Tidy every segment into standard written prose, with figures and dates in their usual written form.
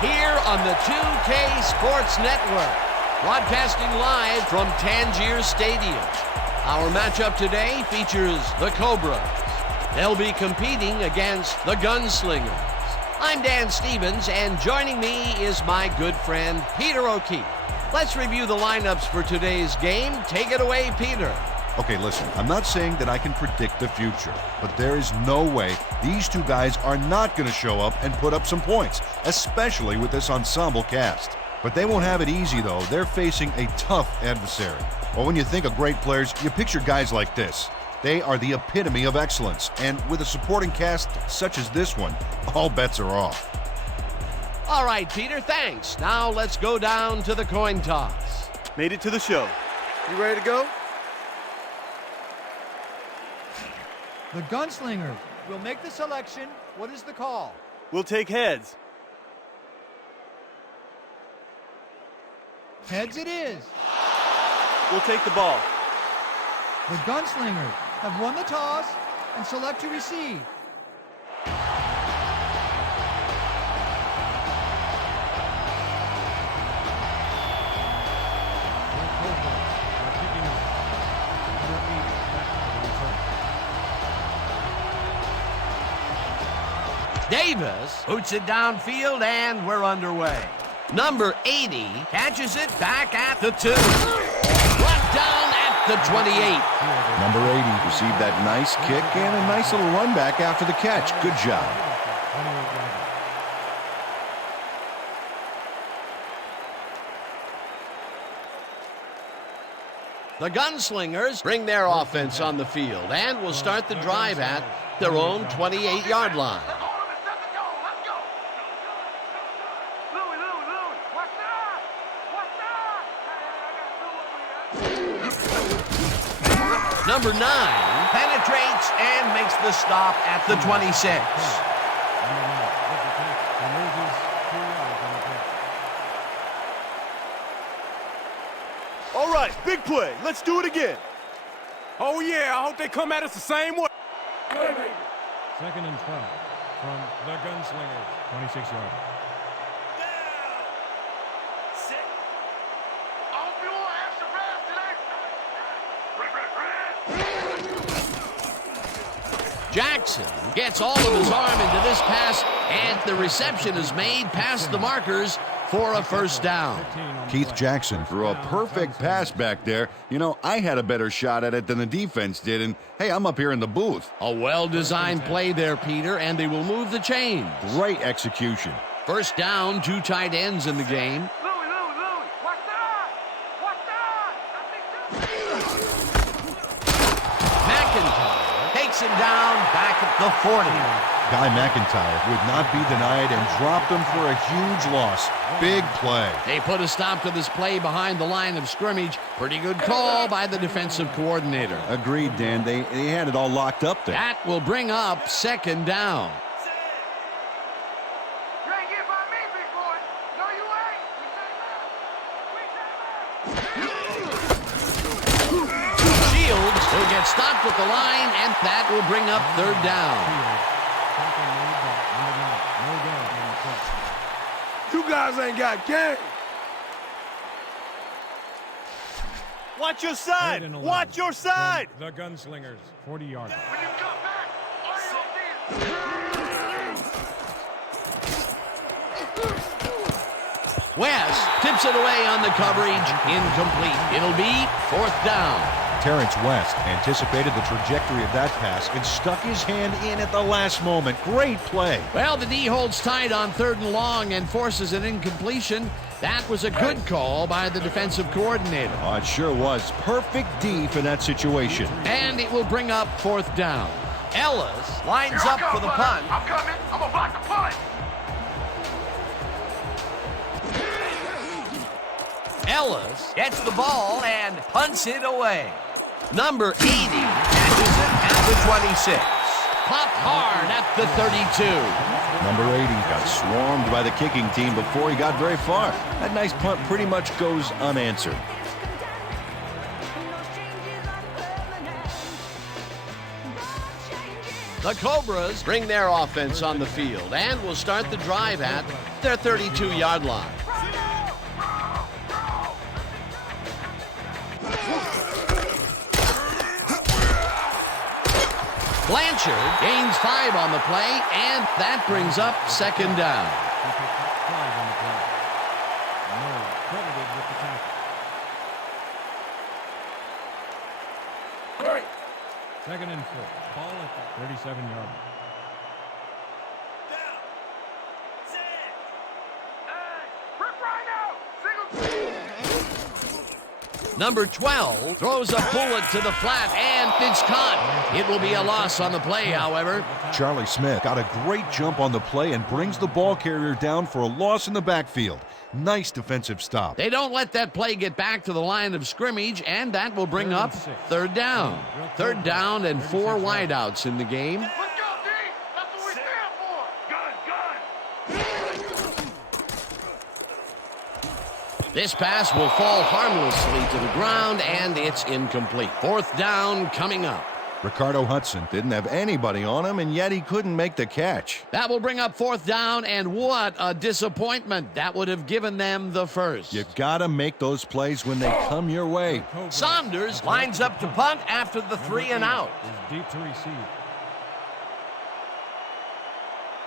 here on the 2K Sports Network, broadcasting live from Tangier Stadium. Our matchup today features the Cobras. They'll be competing against the Gunslingers. I'm Dan Stevens, and joining me is my good friend, Peter O'Keefe. Let's review the lineups for today's game. Take it away, Peter. Okay, listen, I'm not saying that I can predict the future, but there is no way these two guys are not going to show up and put up some points, especially with this ensemble cast. But they won't have it easy, though. They're facing a tough adversary. Well, when you think of great players, you picture guys like this. They are the epitome of excellence, and with a supporting cast such as this one, all bets are off. All right, Peter, thanks. Now let's go down to the coin toss. Made it to the show. You ready to go? The Gunslingers will make the selection. What is the call? We'll take heads. Heads it is. We'll take the ball. The Gunslingers have won the toss and select to receive. Davis boots it downfield, and we're underway. Number 80 catches it back at the 2. Brought down at the 28. Number 80 received that nice kick and a nice little run back after the catch. Good job. The Gunslingers bring their offense on the field and will start the drive at their own 28-yard line. Number 9 penetrates and makes the stop at the 26. All right, big play. Let's do it again. Oh, yeah, I hope they come at us the same way. 2nd and 12 from the Gunslingers, 26 yards. Jackson gets all of his arm into this pass, and the reception is made past the markers for a first down. Keith Jackson threw a perfect pass back there. You know, I had a better shot at it than the defense did, and hey, I'm up here in the booth. A well-designed play there, Peter, and they will move the chains. Great execution. First down, 2 tight ends in the game. Takes him down back at the 40. Guy McIntyre would not be denied and dropped him for a huge loss. Big play. They put a stop to this play behind the line of scrimmage. Pretty good call by the defensive coordinator. Agreed, Dan. They had it all locked up there. That will bring up 2nd down. Will get stopped at the line, and that will bring up 3rd down. You guys ain't got game. Watch your side. Watch your side. The Gunslingers, 40 yards. West tips it away on the coverage. Incomplete. It'll be 4th down. Terrence West anticipated the trajectory of that pass and stuck his hand in at the last moment. Great play. Well, the D holds tight on 3rd and long and forces an incompletion. That was a good call by the defensive coordinator. Oh, it sure was. Perfect D for that situation. And it will bring up 4th down. Ellis lines up for the punt. I'm coming. I'm gonna block the punt. Ellis gets the ball and punts it away. Number 80 catches it at the 26. Popped hard at the 32. Number 80 got swarmed by the kicking team before he got very far. That nice punt pretty much goes unanswered. The Cobras bring their offense on the field and will start the drive at their 32-yard line. Blanchard gains 5 on the play, and that brings up second down. Second and 4. Ball at the 37-yard line. Number 12 throws a bullet to the flat, and it's caught. It will be a loss on the play, however. Charlie Smith got a great jump on the play and brings the ball carrier down for a loss in the backfield. Nice defensive stop. They don't let that play get back to the line of scrimmage, and that will bring up third down. Third down and 4 wideouts in the game. Let's go, D! That's what we stand for! Gun! This pass will fall harmlessly to the ground, and it's incomplete. Fourth down coming up. Ricardo Hudson didn't have anybody on him, and yet he couldn't make the catch. That will bring up fourth down, and what a disappointment. That would have given them the first. You gotta make those plays when they come your way. Saunders lines up to punt after the 3 and out. Is deep to receive.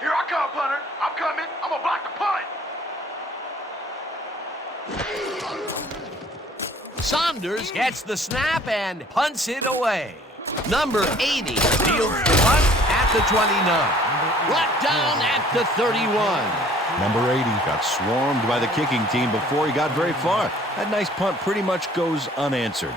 Here I come, punter. I'm coming. I'm gonna block the punt. Saunders gets the snap and punts it away. Number 80 fields the punt at the 29. Brought down at the 31. Number 80 got swarmed by the kicking team before he got very far. That nice punt pretty much goes unanswered.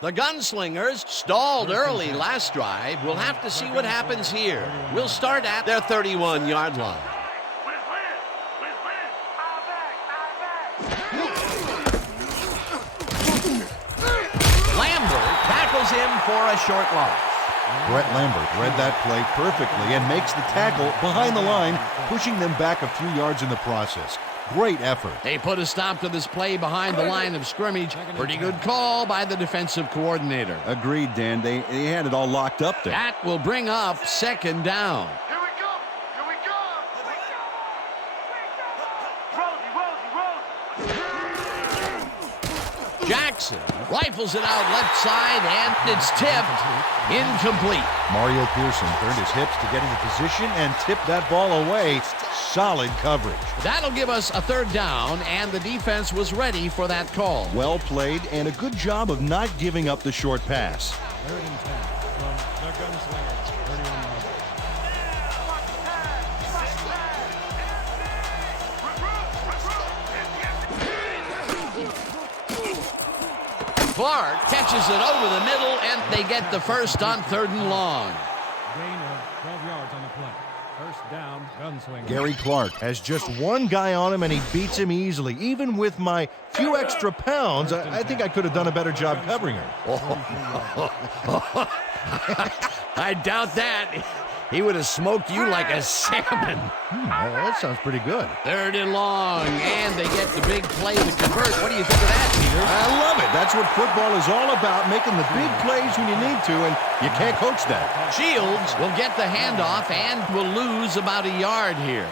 The Gunslingers stalled early last drive. We'll have to see what happens here. We'll start at their 31-yard line. Tackles him for a short loss. Brett Lambert read that play perfectly and makes the tackle behind the line, pushing them back a few yards in the process. Great effort. They put a stop to this play behind the line of scrimmage. Pretty good call by the defensive coordinator. Agreed, Dan. They had it all locked up there. That will bring up second down. Here we go. Here we go. Rosie. Jackson rifles it out left side, and it's tipped. Incomplete. Mario Pearson turned his hips to get into position and tipped that ball away. Solid coverage. That'll give us a third down, and the defense was ready for that call. Well played, and a good job of not giving up the short pass. Third and 10 from the Gunslingers. 31 yards. Clark catches it over the middle, and they get the first on third and long. Gain of 12 yards on the play. First down, Gunslinger. Gary Clark has just one guy on him, and he beats him easily. Even with my few extra pounds, I think I could have done a better job covering her. I doubt that. He would have smoked you like a salmon. That sounds pretty good. Third and long, and they get the big play to convert. What do you think of that, Peter? I love it. That's what football is all about, making the big plays when you need to, and you can't coach that. Shields will get the handoff and will lose about a yard here.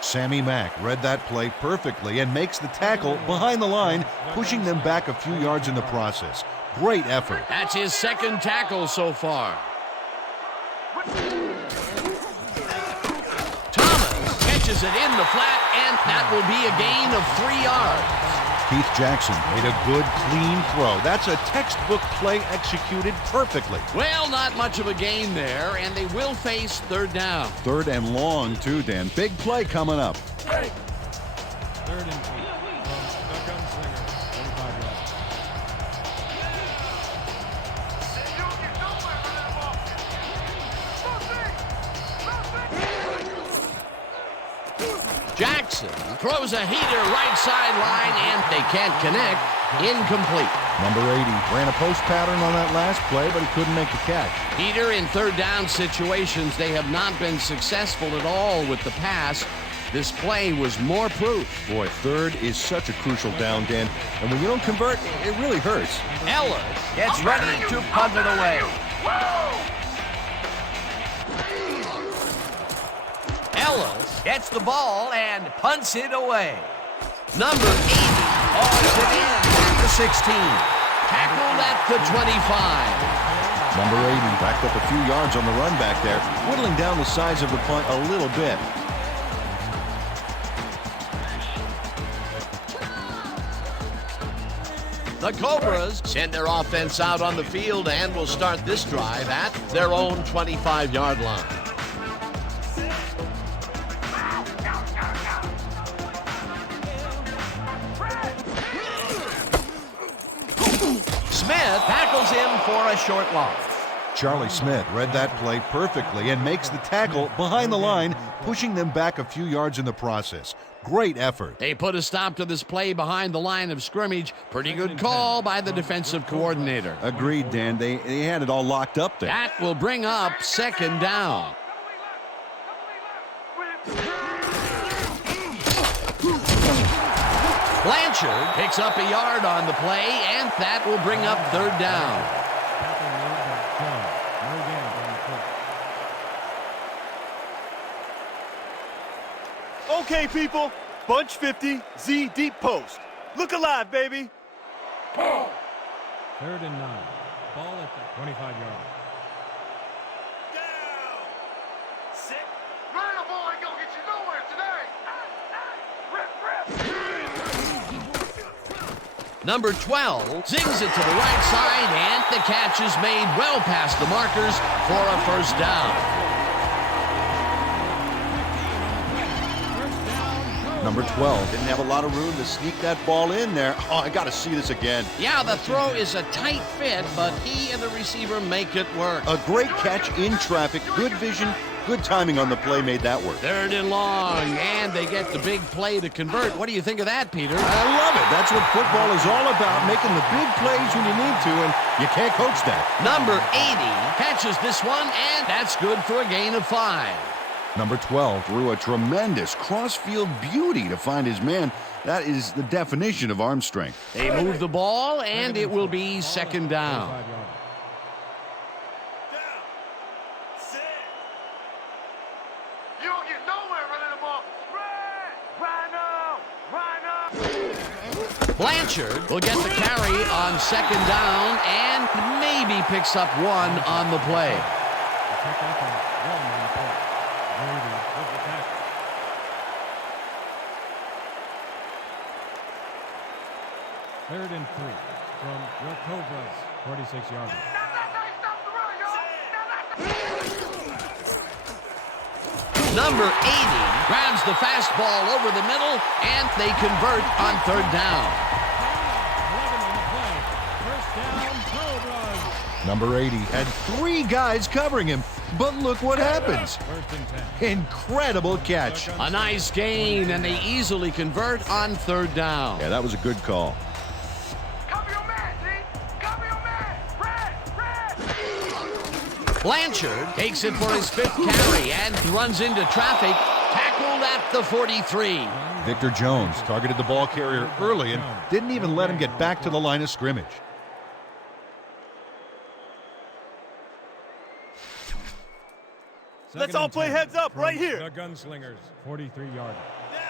Sammy Mack read that play perfectly and makes the tackle behind the line, pushing them back a few yards in the process. Great effort. That's his second tackle so far. Catches it in the flat, and that will be a gain of 3 yards. Keith Jackson made a good, clean throw. That's a textbook play executed perfectly. Well, not much of a gain there, and they will face third down. Third and long, too, Dan. Big play coming up. Third and 8 from the Gunslingers. 25 yards. Jackson throws a heater right sideline, and they can't connect. Incomplete. Number 80 ran a post pattern on that last play, but he couldn't make the catch. Heater in third down situations, they have not been successful at all with the pass. this play was more proof. Boy, third is such a crucial down, Dan. And when you don't convert, it really hurts. Ellis gets ready to punt it away. Ellis gets the ball and punts it away. Number 80 hauls it in at the 16. Tackled at the 25. Number 80 backed up a few yards on the run back there, whittling down the size of the punt a little bit. The Cobras send their offense out on the field and will start this drive at their own 25-yard line. Smith tackles him for a short loss. Charlie Smith read that play perfectly and makes the tackle behind the line, pushing them back a few yards in the process. Great effort. They put a stop to this play behind the line of scrimmage. Pretty good call by the defensive coordinator. Agreed, Dan. They had it all locked up there. That will bring up second down. Blanchard picks up a yard on the play, and that will bring up third down. Okay, people. Bunch 50, Z deep post. Look alive, baby. 3rd and 9. Ball at the 25-yard. Down. Sit. Run the ball ain't gonna get you nowhere today. Number 12 zings it to the right side, and the catch is made well past the markers for a first down. Number 12 didn't have a lot of room to sneak that ball in there. Oh, I got to see this again. Yeah, the throw is a tight fit, but he and the receiver make it work. A great catch in traffic, good vision, good timing on the play made that work. 3rd and long, and they get the big play to convert. What do you think of that, Peter? I love it. That's what football is all about, making the big plays when you need to, and you can't coach that. Number 80 catches this one, and that's good for a gain of 5. Number 12 threw a tremendous cross-field beauty to find his man. That is the definition of arm strength. They move the ball, and it will be second down. Down. Sit. You don't get nowhere running the ball. Rhino! Blanchard will get the carry on second down and maybe picks up one on the play. Third and 3 from your Cobras, 46-yard line. Number 80 grabs the fastball over the middle, and they convert on third down. 11 on the play. First down, Cobras. Number 80 had 3 guys covering him, but look what happens. 1st and 10. Incredible catch. A nice gain, and they easily convert on third down. Yeah, that was a good call. Cover your man, Z! Cover your man! Red! Blanchard takes it for his 5th carry and runs into traffic, tackled at the 43. Victor Jones targeted the ball carrier early and didn't even let him get back to the line of scrimmage. Let's all play heads up right here. The Gunslingers, 43-yard.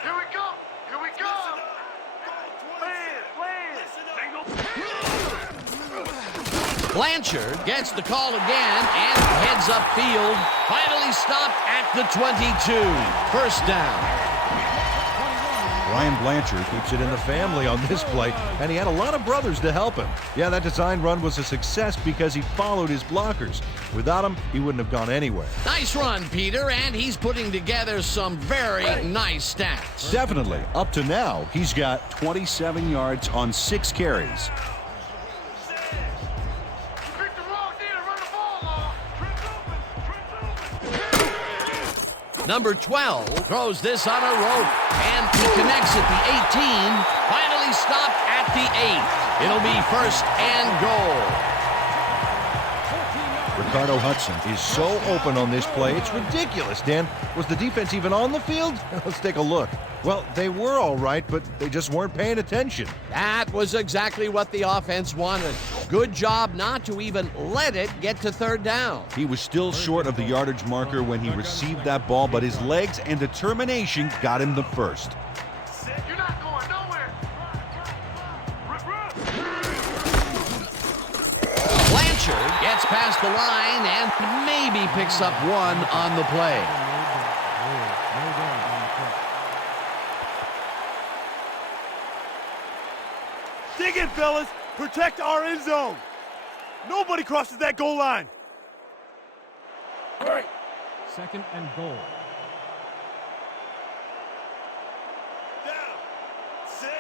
Here we go! Here we go! Blanchard gets the call again and heads upfield. Finally stopped at the 22. First down. Ryan Blanchard keeps it in the family on this play, and he had a lot of brothers to help him. Yeah, that design run was a success because he followed his blockers. Without them, he wouldn't have gone anywhere. Nice run, Peter, and he's putting together some very nice stats. Definitely. Up to now, he's got 27 yards on 6 carries. Pick the wrong D to run the ball on! Number 12 throws this on a rope, and he connects at the 18. Finally stopped at the 8. It'll be first and goal. The Ricardo Hudson is so open on this play, it's ridiculous, Dan. Was the defense even on the field? Let's take a look. Well, they were all right, but they just weren't paying attention. That was exactly what the offense wanted. Good job not to even let it get to third down. He was still short of the yardage marker when he received that ball, but his legs and determination got him the first. You're not going nowhere. Blanchard gets past the line and maybe picks up one on the play. Dig in, fellas. Protect our end zone. Nobody crosses that goal line. Second and goal. Down. Set.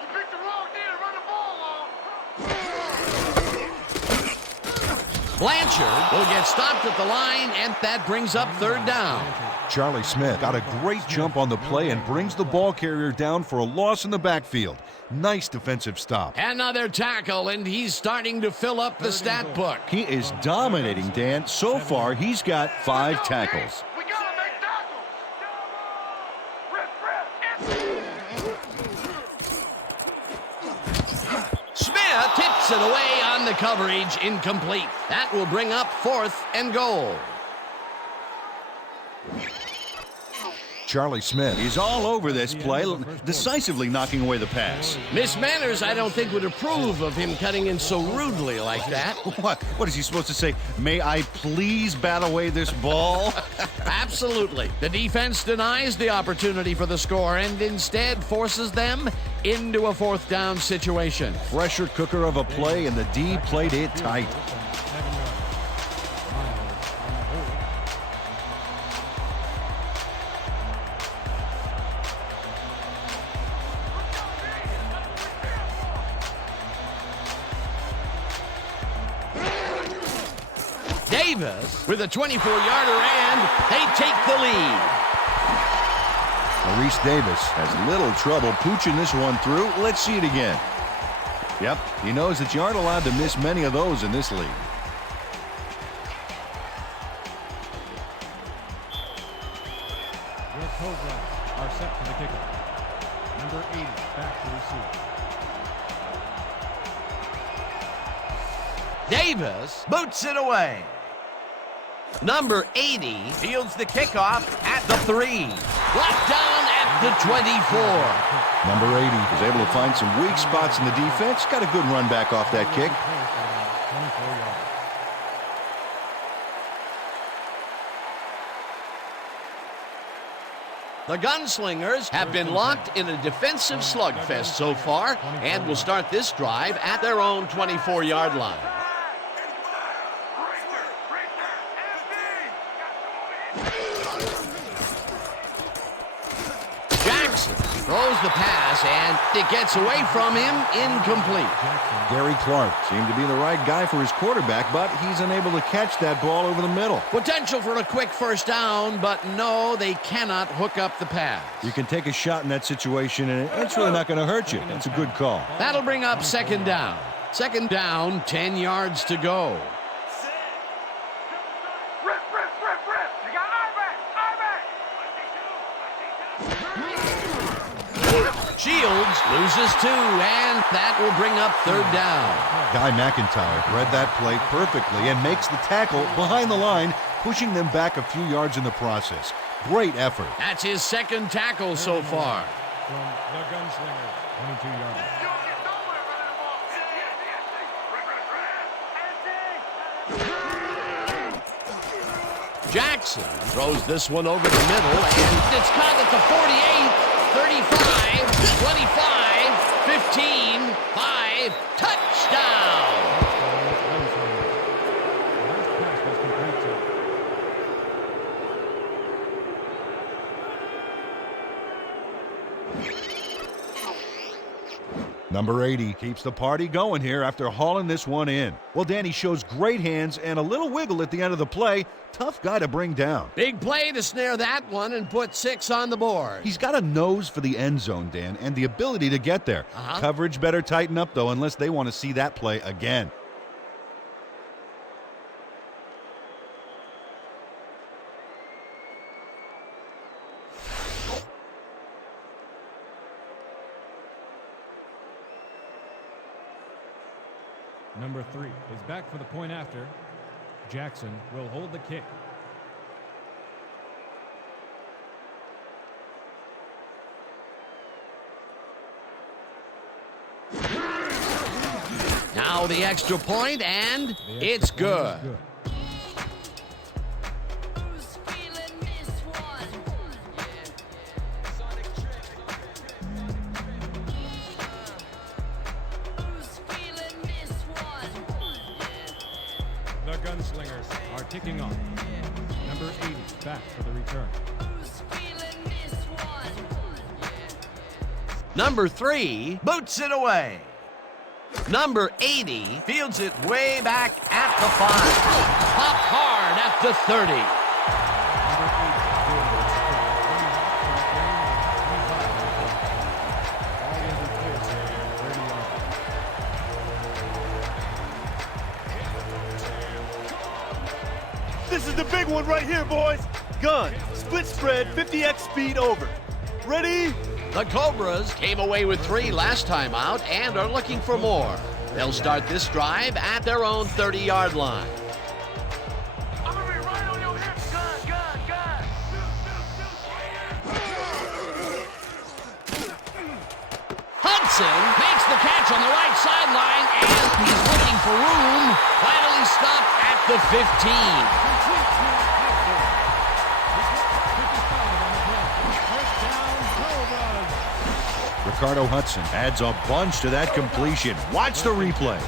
You picked the wrong day to run the ball on. Blanchard will get stopped at the line, and that brings up third down. Charlie Smith got a great jump on the play and brings the ball carrier down for a loss in the backfield. Nice defensive stop. Another tackle, and he's starting to fill up the stat book. He is dominating, Dan. So far, he's got 5 tackles. We gotta make tackles. Rip. Smith tips it away on the coverage, incomplete. That will bring up fourth and goal. Charlie Smith is all over this play, decisively knocking away the pass. Miss Manners, I don't think, would approve of him cutting in so rudely like that. What is he supposed to say? May I please bat away this ball? Absolutely. The defense denies the opportunity for the score and instead forces them into a fourth down situation. Pressure cooker of a play, and the D played it tight. Davis with a 24-yarder, and they take the lead. Maurice Davis has little trouble pooching this one through. Let's see it again. Yep, he knows that you aren't allowed to miss many of those in this league. Your Cobras are set for the kickoff. Number 80 back to receive. Davis boots it away. Number 80 fields the kickoff at the 3. Blocked down at the 24. Number 80 was able to find some weak spots in the defense. Got a good run back off that kick. 24 yards. The Gunslingers have been locked in a defensive slugfest so far and will start this drive at their own 24-yard line. Jackson throws the pass, and it gets away from him, incomplete. Gary Clark seemed to be the right guy for his quarterback, but he's unable to catch that ball over the middle. Potential for a quick first down, but no, they cannot hook up the pass. You can take a shot in that situation, and it's really not going to hurt you. That's a good call. That'll bring up second down. Second down, 10 yards to go. Rip. You got eye back. Shields loses 2, and that will bring up third down. Guy McIntyre read that play perfectly and makes the tackle behind the line, pushing them back a few yards in the process. Great effort. That's his second tackle so far. From the Gunslingers, 22-yarder. You don't get nowhere running the ball. Jackson throws this one over the middle, and it's caught at the 48, 35, 25, 15, 5, touchdown! Last pass was complete to Number 80 keeps the party going here after hauling this one in. Well, Danny shows great hands and a little wiggle at the end of the play. Tough guy to bring down. Big play to snare that one and put 6 on the board. He's got a nose for the end zone, Dan, and the ability to get there. Coverage better tighten up, though, unless they want to see that play again. Number 3 is back for the point after. Jackson will hold the kick. Now the extra point, and it's good. Who's feeling this one? Who's feeling this one? The Gunslingers are kicking off. Number 80 back for the return. Who's feeling this one? Number 3 boots it away. Number 80 fields it way back at the 5. Pop hard at the 30. This is the big one right here, boys. Gun, split spread, 50x speed over. Ready? The Cobras came away with 3 last time out and are looking for more. They'll start this drive at their own 30-yard line. I'm gonna be right on your hips. Gun, gun, gun. Hudson makes the catch on the right sideline, and he's looking for room. Finally stopped at the 15. Ricardo Hudson adds a bunch to that completion. Watch the replay.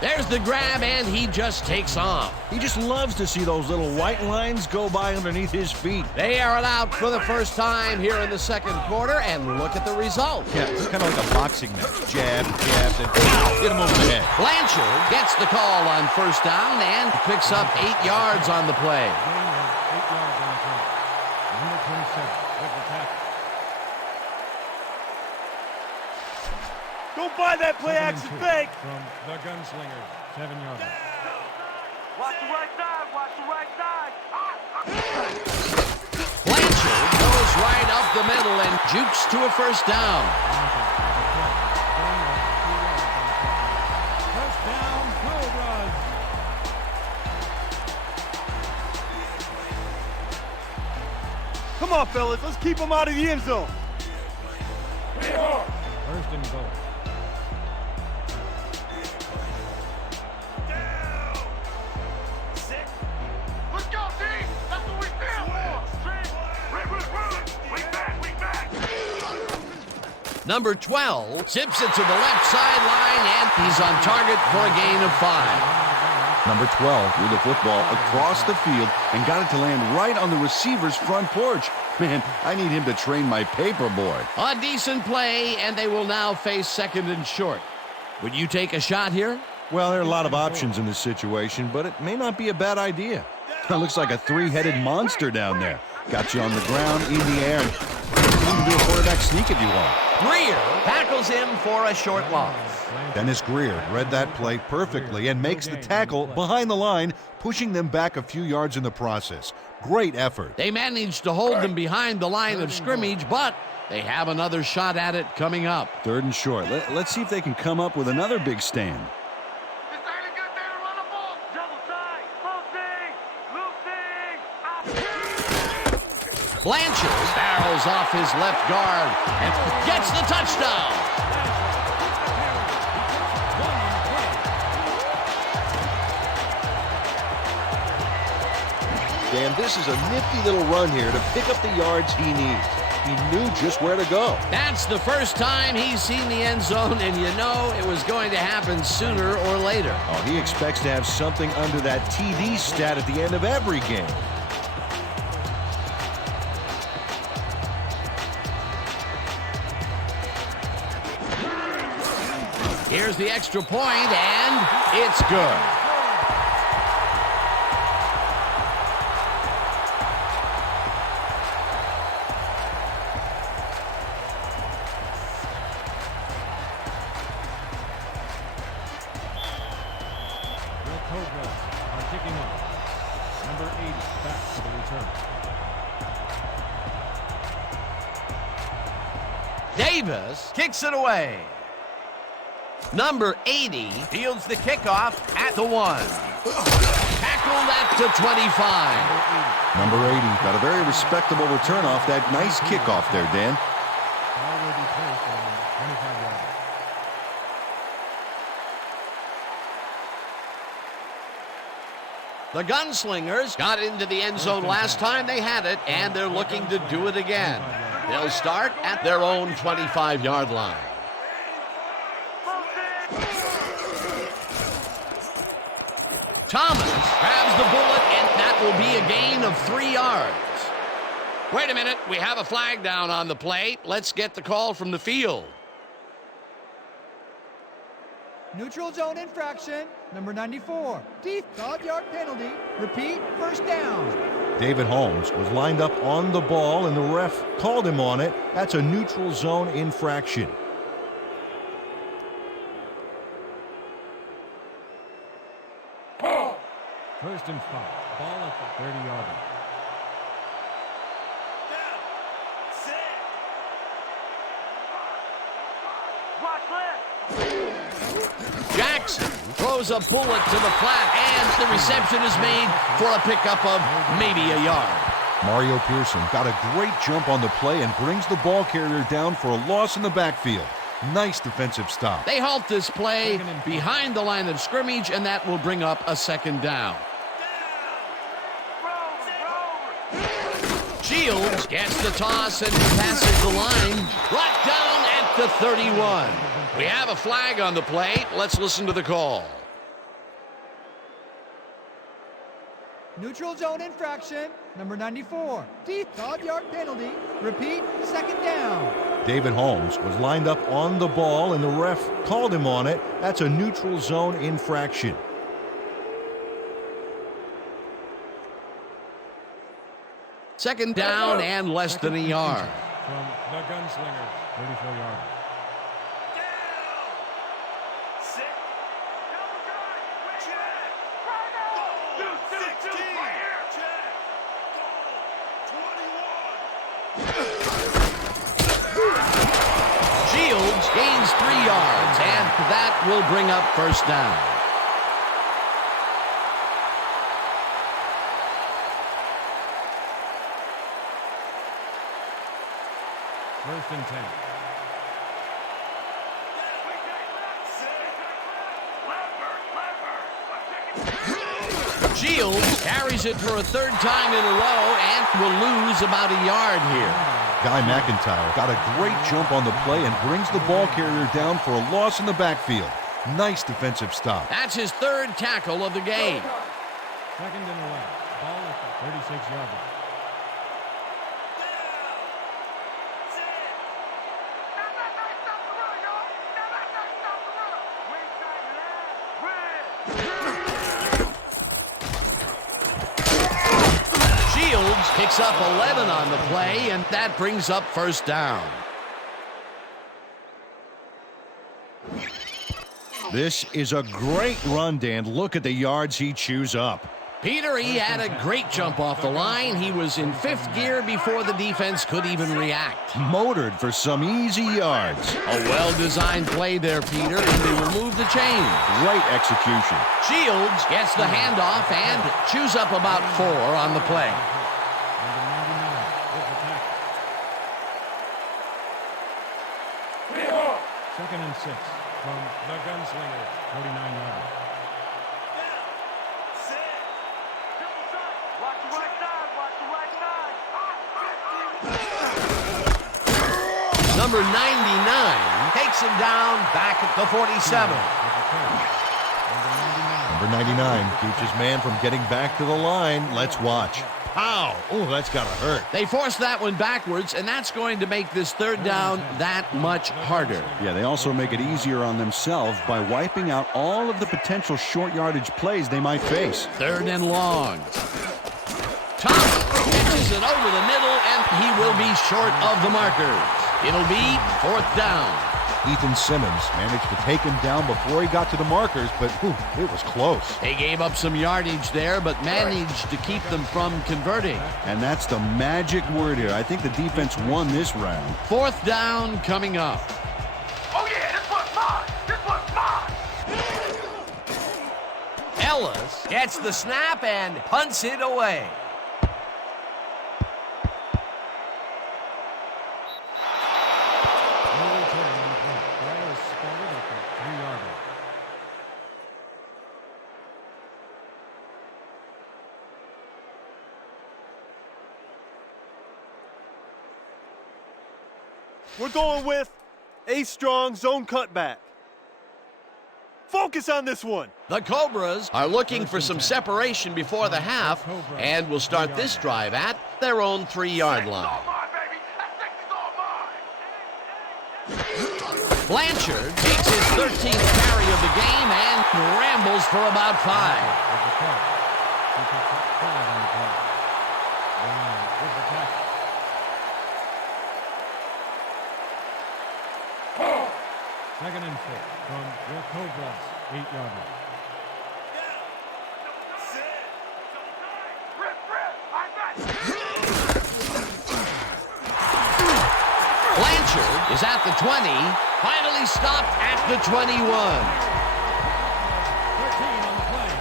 There's the grab, and he just takes off. He just loves to see those little white lines go by underneath his feet. They are out for the first time here in the second quarter, and look at the result. Yeah, it's kind of like a boxing match. Jab, jab, then hit him over the head. Blanchard gets the call on first down and picks up 8 yards on the play. Number 27 with the tackle. Don't buy that play action fake. From the Gunslingers, 7 yards. Watch the right side. Watch the right side. Blanchard goes right up the middle and jukes to a first down. First down, Cobras. Come on, fellas. Let's keep them out of the end zone. First and goal. Let's go, D. That's what we feel for. We back. Number 12 zips it to the left sideline, and he's on target for a gain of 5. Number 12 threw the football across the field and got it to land right on the receiver's front porch. Man, I need him to train my paper boy. A decent play, and they will now face second and short. Would you take a shot here? Well, there are a lot of options in this situation, but it may not be a bad idea. It looks like a 3-headed monster down there. Got you on the ground, in the air, and you can do a quarterback sneak if you want. Greer tackles him for a short loss. Dennis Greer read that play perfectly and makes the tackle behind the line, pushing them back a few yards in the process. Great effort. They managed to hold them behind the line of scrimmage, but they have another shot at it coming up. 3rd and short. Let's see if they can come up with another big stand. This ain't a good day to run the ball. Double side. Looping. Blanchard barrels off his left guard and gets the touchdown. Dan, this is a nifty little run here to pick up the yards he needs. He knew just where to go. That's the first time he's seen the end zone, and you know it was going to happen sooner or later. Oh, he expects to have something under that TD stat at the end of every game. Here's the extra point, and it's good. The Cobras are kicking off. Number 80 back for the return. Davis kicks it away. Number 80 fields the kickoff at the 1. Tackled at the 25. Number 80 got a very respectable return off that nice kickoff there, Dan. Ball will be placed around 25 yards. The Gunslingers got into the end zone last time they had it, and they're looking to do it again. They'll start at their own 25-yard line. Thomas grabs the bullet, and that will be a gain of 3 yards. Wait a minute, we have a flag down on the play. Let's get the call from the field. Neutral zone infraction, number 94. Deep 5-yard penalty. Repeat, first down. David Holmes was lined up on the ball, and the ref called him on it. That's a neutral zone infraction. First and 5. Ball at the 30-yard line. Jackson throws a bullet to the flat, and the reception is made for a pickup of maybe a yard. Mario Pearson got a great jump on the play and brings the ball carrier down for a loss in the backfield. Nice defensive stop. They halt this play behind the line of scrimmage, and that will bring up a second down. Shields gets the toss and passes the line. Brought down at the 31. We have a flag on the play. Let's listen to the call. Neutral zone infraction, number 94. Deep 5-yard penalty. Repeat, second down. David Holmes was lined up on the ball, and the ref called him on it. That's a neutral zone infraction. Second down and less than a yard. From the Gunslingers, 34-yard line. Shields gains 3 yards, and that will bring up first down. First and 10. Shields carries it for a third time in a row and will lose about a yard here. Guy McIntyre got a great jump on the play and brings the ball carrier down for a loss in the backfield. Nice defensive stop. That's his third tackle of the game. Second and 11. Ball at the 36-yard line. Shields picks up 11 on the play, and that brings up first down. This is a great run, Dan. Look at the yards he chews up. Peter, he had a great jump off the line. He was in 5th gear before the defense could even react. Motored for some easy yards. A well-designed play there, Peter, and they remove the chain. Great execution. Shields gets the handoff and chews up about 4 on the play. Number 99 with the tackle. Second and 6 from the Gunslingers, 49-yard line. Number 99 takes him down back at the 47. Number 99 keeps his man from getting back to the line. Let's watch. Pow! Oh, that's got to hurt. They forced that one backwards, and that's going to make this third down that much harder. Yeah, they also make it easier on themselves by wiping out all of the potential short yardage plays they might face. Third and long. Thomas catches it over the middle, and he will be short of the markers. It'll be 4th down. Ethan Simmons managed to take him down before he got to the markers, but it was close. They gave up some yardage there, but managed to keep them from converting. And that's the magic word here. I think the defense won this round. 4th down coming up. Oh yeah, this one's mine! This one's mine! Willis gets the snap and punts it away. No return on the play. Ball is spotted at the 3-yard line. We're going with a strong zone cutback. Focus on this one. The Cobras are looking for some separation before the half and will start this drive at their own 3-yard line. All mine, baby. That thing is all mine. Blanchard takes his 13th carry of the game and rambles for about 5. With the catch. He picks up 5 on the play. Brown with the tackle. Second and 4 from the Cobras, 8-yard line. Rip, I got you. Blanchard is at the 20, finally stopped at the 21. 13 on the play.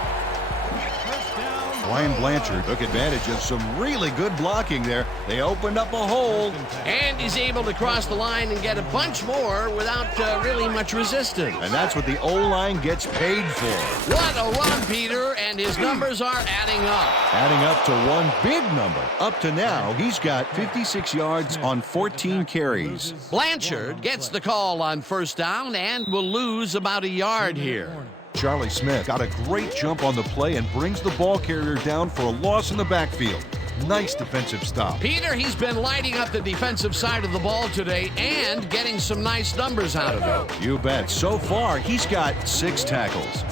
First down. Ryan Blanchard took advantage of some really good blocking there. They opened up a hole. And he's able to cross the line and get a bunch more without really much resistance. And that's what the O-line gets paid for. What a run, Peter, and his numbers are adding up. Adding up to one big number. Up to now, he's got 56 yards on 14 carries. Blanchard gets the call on first down and will lose about a yard here. Charlie Smith got a great jump on the play and brings the ball carrier down for a loss in the backfield. Nice defensive stop. Peter, he's been lighting up the defensive side of the ball today and getting some nice numbers out of it. You bet. So far, he's got 6 tackles.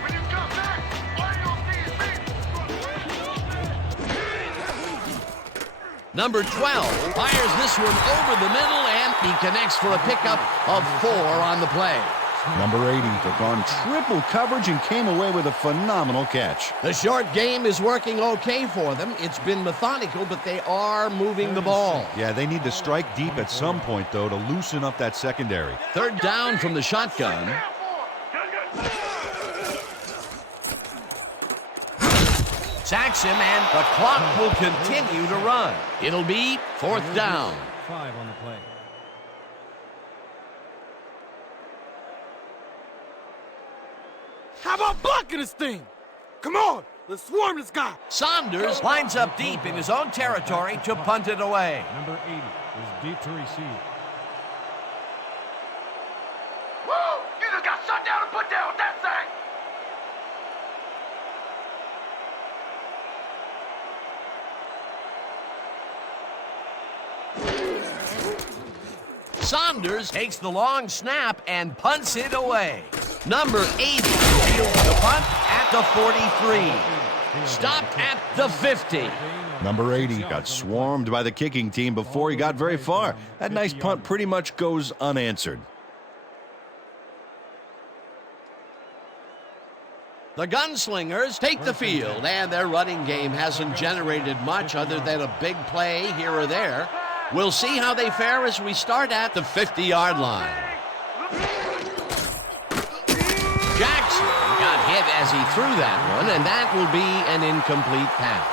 When you come back, all you see is me. Number 12 fires this one over the middle, and he connects for a pickup of 4 on the play. Number 80 took on triple coverage and came away with a phenomenal catch. The short game is working okay for them. It's been methodical, but they are moving the ball. Yeah, they need to strike deep at some point, though, to loosen up that secondary. Third down from the shotgun. Sacks him, and the clock will continue to run. It'll be 4th down. 5 on the play. How about blocking this thing? Come on, let's swarm this guy. Saunders lines up deep in his own territory to punt it away. Number 80 is deep to receive. Woo! You just got shut down and put down with that thing. Saunders takes the long snap and punts it away. Number 80 fields the punt at the 43. Stopped at the 50. Number 80 got swarmed by the kicking team before he got very far. That nice punt pretty much goes unanswered. The Gunslingers take the field, and their running game hasn't generated much other than a big play here or there. We'll see how they fare as we start at the 50-yard line. Jackson got hit as he threw that one, and that will be an incomplete pass.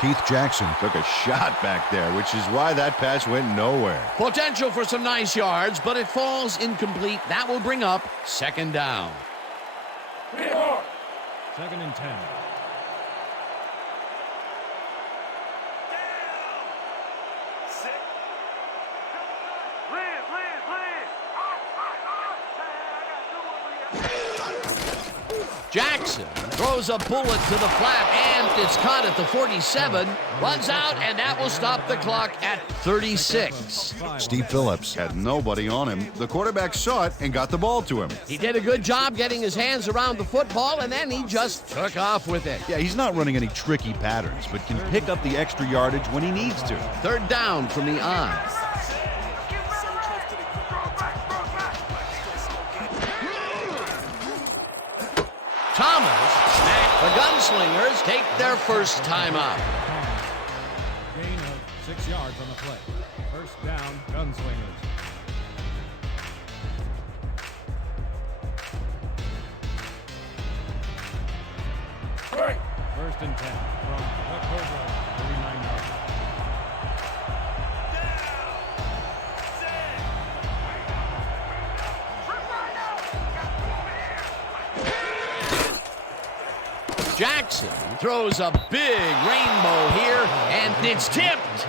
Keith Jackson took a shot back there, which is why that pass went nowhere. Potential for some nice yards, but it falls incomplete. That will bring up 2nd down. 2nd and 10. Jackson throws a bullet to the flat, and it's caught at the 47. Runs out, and that will stop the clock at 36. Steve Phillips had nobody on him. The quarterback saw it and got the ball to him. He did a good job getting his hands around the football, and then he just took off with it. Yeah, he's not running any tricky patterns, but can pick up the extra yardage when he needs to. 3rd down from the I. Thomas, the Gunslingers take their first time out. Gain of 6 yards on the play. First down, Gunslingers. First and 10 from the Cobras, 39 yards. Jackson throws a big rainbow here, and it's tipped.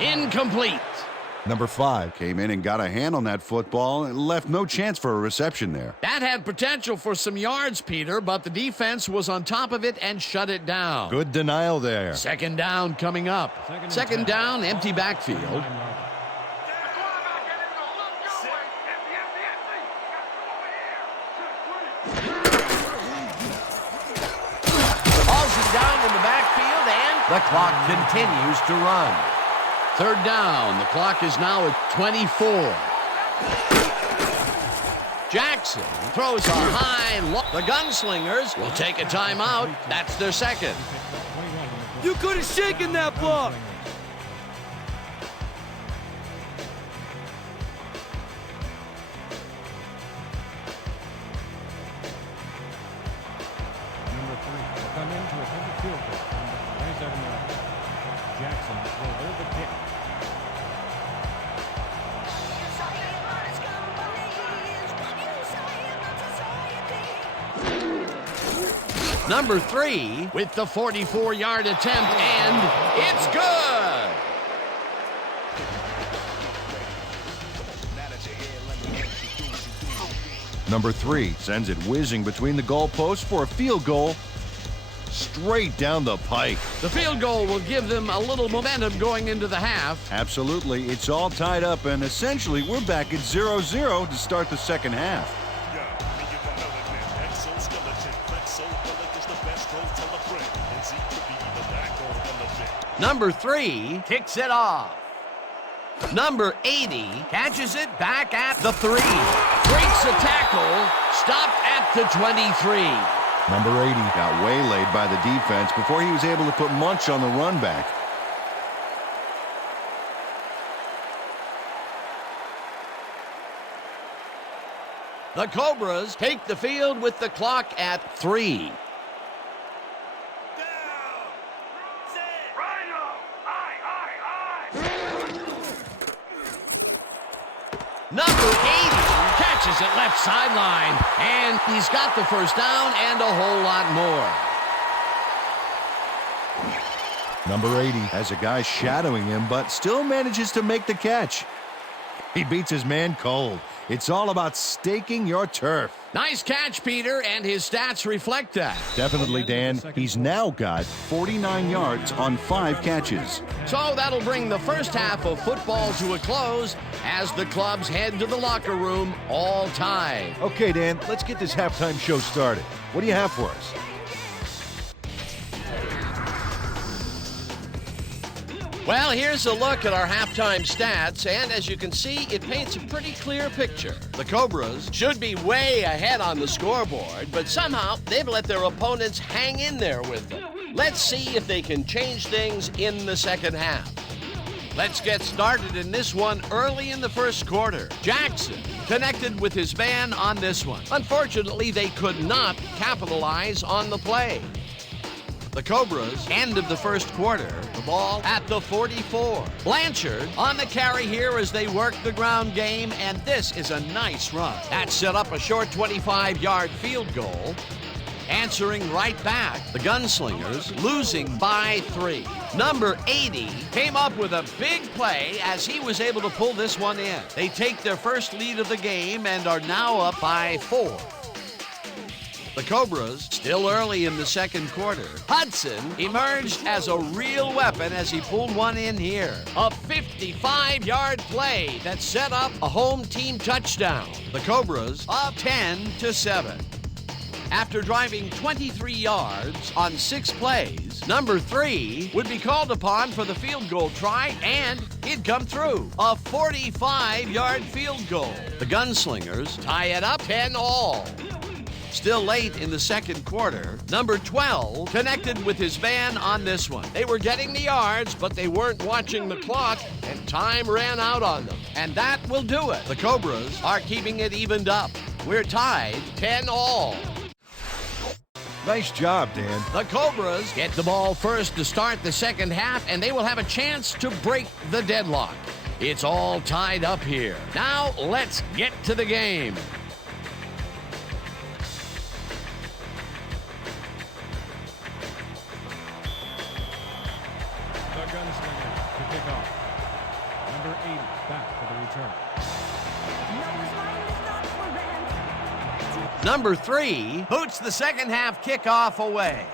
Incomplete. Number 5 came in and got a hand on that football and left no chance for a reception there. That had potential for some yards, Peter, but the defense was on top of it and shut it down. Good denial there. Second down coming up. Second down, empty backfield. The quarterback ain't even gonna look your way. Empty, empty, empty. Got two over here. Hauls it down in the backfield, and the clock continues to run. Third down, the clock is now at 24. Jackson throws a high low. The Gunslingers will take a timeout. That's their second. You could have shaken that block. Number 3 will come in to attempt a field goal from the 27 yards. Jackson will hold the kick. Number 3 with the 44-yard attempt, and it's good. Number 3 sends it whizzing between the goalposts for a field goal straight down the pike. The field goal will give them a little momentum going into the half. Absolutely, it's all tied up, and essentially we're back at 0-0 to start the second half. Number 3 kicks it off. Number 80 catches it back at the 3. Breaks a tackle, stopped at the 23. Number 80 got waylaid by the defense before he was able to put Munch on the run back. The Cobras take the field with the clock at 3. Number 80 catches it left sideline, and he's got the first down and a whole lot more. Number 80 has a guy shadowing him, but still manages to make the catch. He beats his man cold. It's all about staking your turf. Nice catch, Peter, and his stats reflect that. Definitely, Dan. He's now got 49 yards on 5 catches. So that'll bring the first half of football to a close as the clubs head to the locker room all tied. Okay, Dan, let's get this halftime show started. What do you have for us? Well, here's a look at our halftime stats, and as you can see, it paints a pretty clear picture. The Cobras should be way ahead on the scoreboard, but somehow they've let their opponents hang in there with them. Let's see if they can change things in the second half. Let's get started in this one early in the first quarter. Jackson connected with his man on this one. Unfortunately, they could not capitalize on the play. The Cobras, end of the first quarter, the ball at the 44. Blanchard on the carry here as they work the ground game, and this is a nice run. That set up a short 25-yard field goal. Answering right back, the Gunslingers losing by 3. Number 80 came up with a big play as he was able to pull this one in. They take their first lead of the game and are now up by 4. The Cobras, still early in the second quarter. Hudson emerged as a real weapon as he pulled one in here. A 55-yard play that set up a home team touchdown. The Cobras up 10-7. After driving 23 yards on 6 plays, number 3 would be called upon for the field goal try, and he'd come through. A 45-yard field goal. The Gunslingers tie it up 10-all. Still late in the second quarter, number 12 connected with his man on this one. They were getting the yards, but they weren't watching the clock, and time ran out on them. And that will do it. The Cobras are keeping it evened up. We're tied 10-all. Nice job, Dan. The Cobras get the ball first to start the second half, and they will have a chance to break the deadlock. It's all tied up here. Now let's get to the game. The Gunslingers to kick off. Number 80 back for the return. Number 3 boots the second half kickoff away.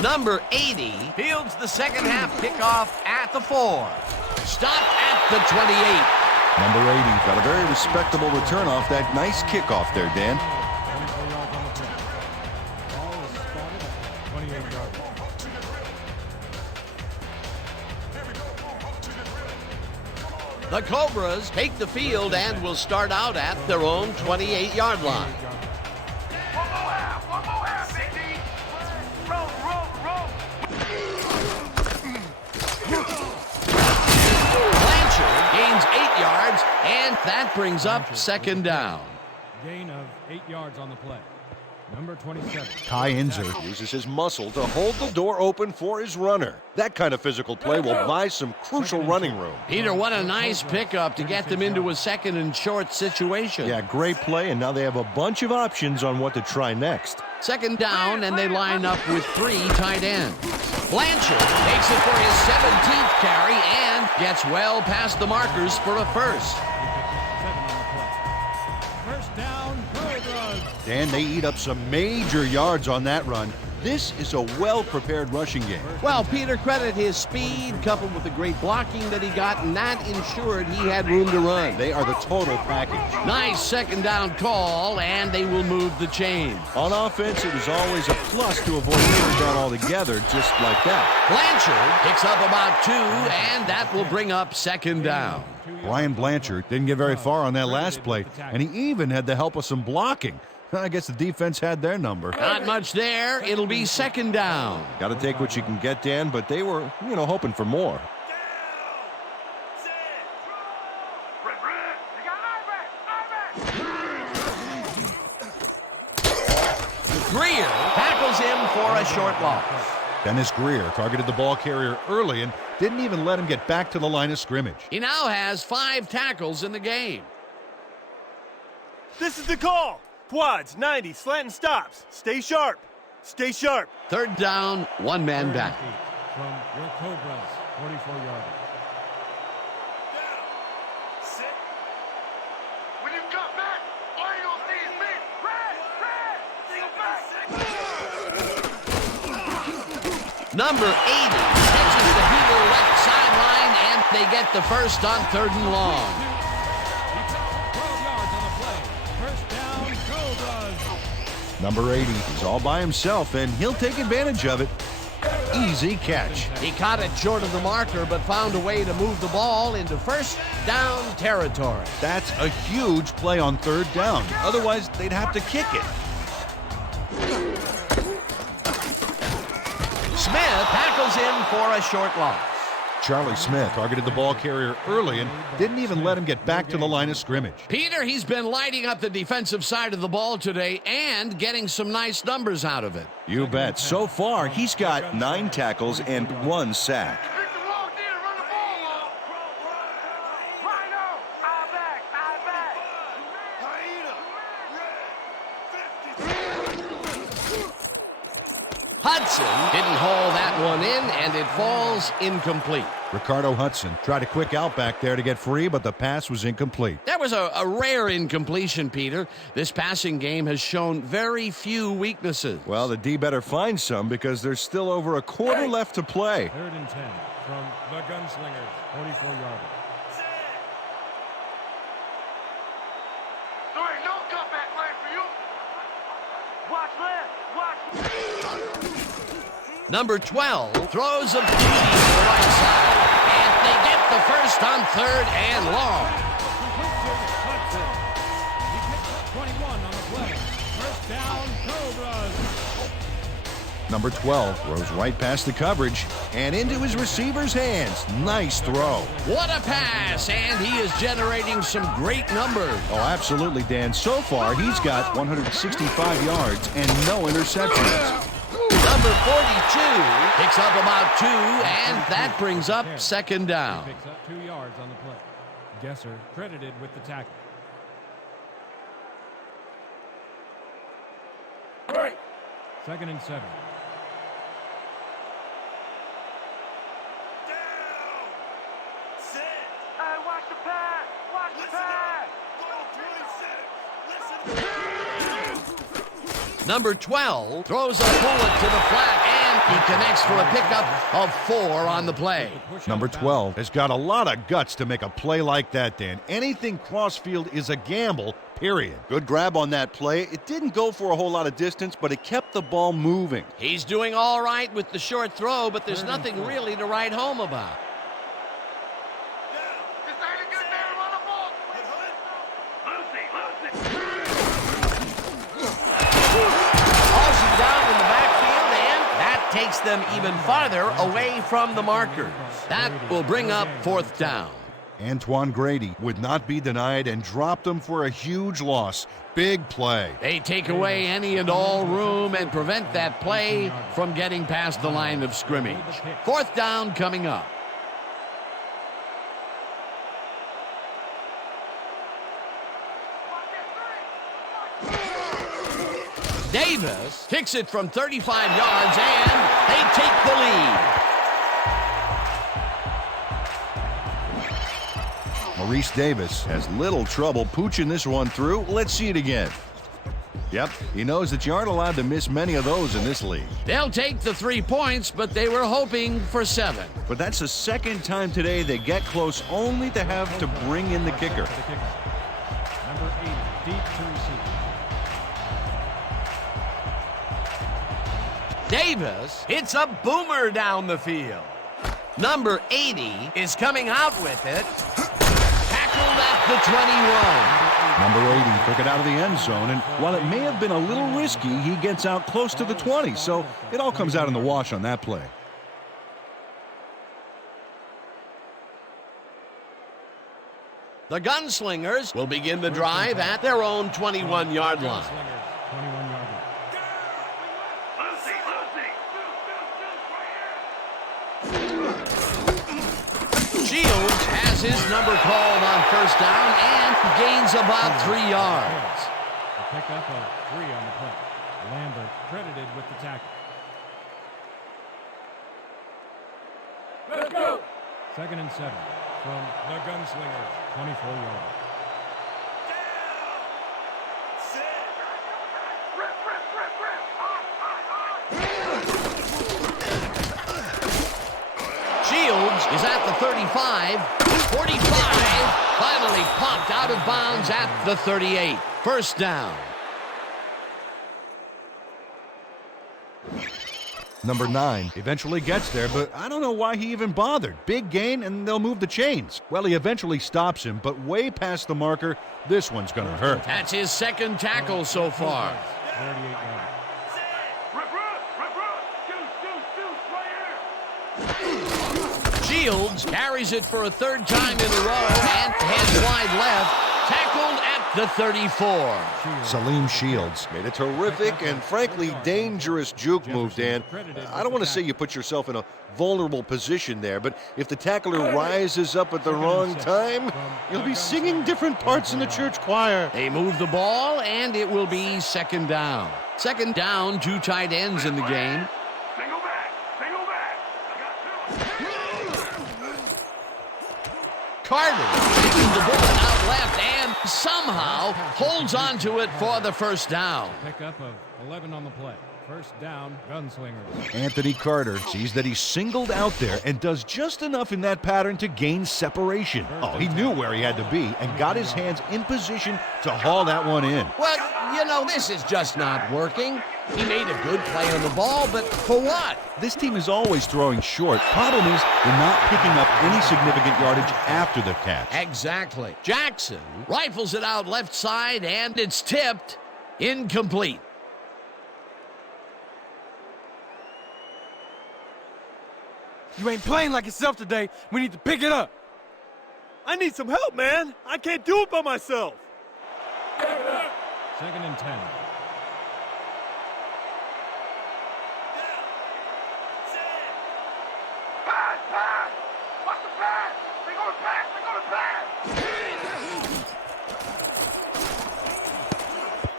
Number 80 fields the second half kickoff at the 4. Stop at the 28. Number 80 got a very respectable return off that nice kickoff there, Dan. 24 yards on the play. Ball is spotted at the 28-yard line. The Cobras take the field and will start out at their own 28-yard line. One more half, baby. Roll, roll, roll. Blanchard gains 8 yards, and that brings up second down. Gain of 8 yards on the play. Number 27. Ty Inzer uses his muscle to hold the door open for his runner. That kind of physical play will buy some crucial running room. Peter, what a nice pickup to get them into a second and short situation. Yeah, great play, and now they have a bunch of options on what to try next. Second down, and they line up with 3 tight ends. Blanchard takes it for his 17th carry and gets well past the markers for a first. First down, Cobras. Dan, they eat up some major yards on that run. This is a well-prepared rushing game. Well, Peter, credit his speed coupled with the great blocking that he got, and that ensured he had room to run. They are the total package. Nice second down call, and they will move the chain. On offense, it was always a plus to avoid third down altogether, just like that. Blanchard picks up about 2, and that will bring up second down. Brian Blanchard didn't get very far on that last play, and he even had the help of some blocking. I guess the defense had their number. Not much there. It'll be second down. Got to take what you can get, Dan, but they were, hoping for more. Red, red. You got Greer tackles him for a short loss. Dennis Greer targeted the ball carrier early and didn't even let him get back to the line of scrimmage. He now has 5 tackles in the game. This is the call. Quads, 90, slant and stops. Stay sharp. Stay sharp. Third down, 1 man back. From your Cobras, 44-yard. Sit. When you cut back, all you gonna see is me. Red, red. Go back. Number 80 catches the Beaver left sideline, and they get the first on 3rd and long. 12 yards on the play. First down, Cobras. Number 80 is all by himself, and he'll take advantage of it. Easy catch. He caught it short of the marker, but found a way to move the ball into first down territory. That's a huge play on 3rd down. Otherwise, they'd have to kick it. Smith tackles him for a short loss. Charlie Smith targeted the ball carrier early and didn't even let him get back to the line of scrimmage. Peter, he's been lighting up the defensive side of the ball today and getting some nice numbers out of it. You bet. So far, he's got 9 tackles and 1 sack. Pick the wrong D to run the ball on. Rhino, eye back, eye back. Hudson didn't haul that one in, and it falls incomplete. Ricardo Hudson tried a quick out back there to get free, but the pass was incomplete. That was a rare incompletion, Peter. This passing game has shown very few weaknesses. Well, the D better find some because there's still over a quarter left to play. 3rd and 10 from the Gunslingers, 44-yard. There ain't no cutback lane for you. Watch left, watch. Number 12 throws a beauty to the right side, and they get the first on 3rd and long. Hudson. He picks up 21 on the play. First down, Cobras. Number 12 throws right past the coverage and into his receiver's hands. Nice throw. What a pass, and he is generating some great numbers. Oh, absolutely, Dan. So far, he's got 165 yards and no interceptions. Number 42 picks up about 2, and that brings up second down. He picks up 2 yards on the play. Gesser credited with the tackle. Second and 7. Hey, watch the pass! Watch the pass! Number 12 throws a bullet to the flat, and he connects for a pickup of 4 on the play. Number 12 has got a lot of guts to make a play like that, Dan. Anything crossfield is a gamble, period. Good grab on that play. It didn't go for a whole lot of distance, but it kept the ball moving. He's doing all right with the short throw, but there's nothing really to write home about. This ain't a good man on the ball! Lucy! Hauls him down in the backfield, and that takes them even farther away from the markers. That will bring up fourth down. Antoine Grady would not be denied and dropped him for a huge loss. Big play. They take away any and all room and prevent that play from getting past the line of scrimmage. Fourth down coming up. Davis kicks it from 35 yards, and they take the lead. Maurice Davis has little trouble pooching this one through. Let's see it again. Yep, he knows that you aren't allowed to miss many of those in this league. They'll take the 3 points, but they were hoping for 7. But that's the second time today they get close, only to have to bring in the kicker. Number 80, deep to receive. Davis hits a boomer down the field. Number 80 is coming out with it. Tackled at the 21. Number 80 took it out of the end zone, and while it may have been a little risky, he gets out close to the 20, so it all comes out in the wash on that play. The Gunslingers will begin the drive at their own 21-yard line. 21-yard line. Shields has his number called on first down and gains about 3 yards. A pickup of 3 on the play. Lambert credited with the tackle. Let's go! Second and 7 from the Gunslingers, 24-yard line. Shields is at the 35, 45, finally popped out of bounds at the 38. First down. Number 9 eventually gets there, but I don't know why he even bothered. Big gain, and they'll move the chains. Well, he eventually stops him, but way past the marker, this one's going to hurt. That's his second tackle so far. 38-yard. Shields carries it for a 3rd time in a row and heads wide left, tackled at the 34. Salim Shields made a terrific and frankly dangerous juke move, Dan. I don't want to say you put yourself in a vulnerable position there, but if the tackler rises up at the wrong time, you'll be singing different parts in the church choir. They move the ball, and it will be second down. Second down, 2 tight ends in the game. Single back! Single back! Carter taking the bullet out left and somehow holds on to it for the first down. Pickup of 11 on the play. First down, Gunslingers. Anthony Carter sees that he's singled out there and does just enough in that pattern to gain separation. Oh, he knew where he had to be and got his hands in position to haul that one in. Well, you know, this is just not working. He made a good play on the ball, but for what? This team is always throwing short. Problem is, they're not picking up any significant yardage after the catch. Exactly. Jackson rifles it out left side, and it's tipped. Incomplete. You ain't playing like yourself today. We need to pick it up. I need some help, man. I can't do it by myself. Second and 10. pass! Watch the pass! They're gonna pass! They're gonna pass!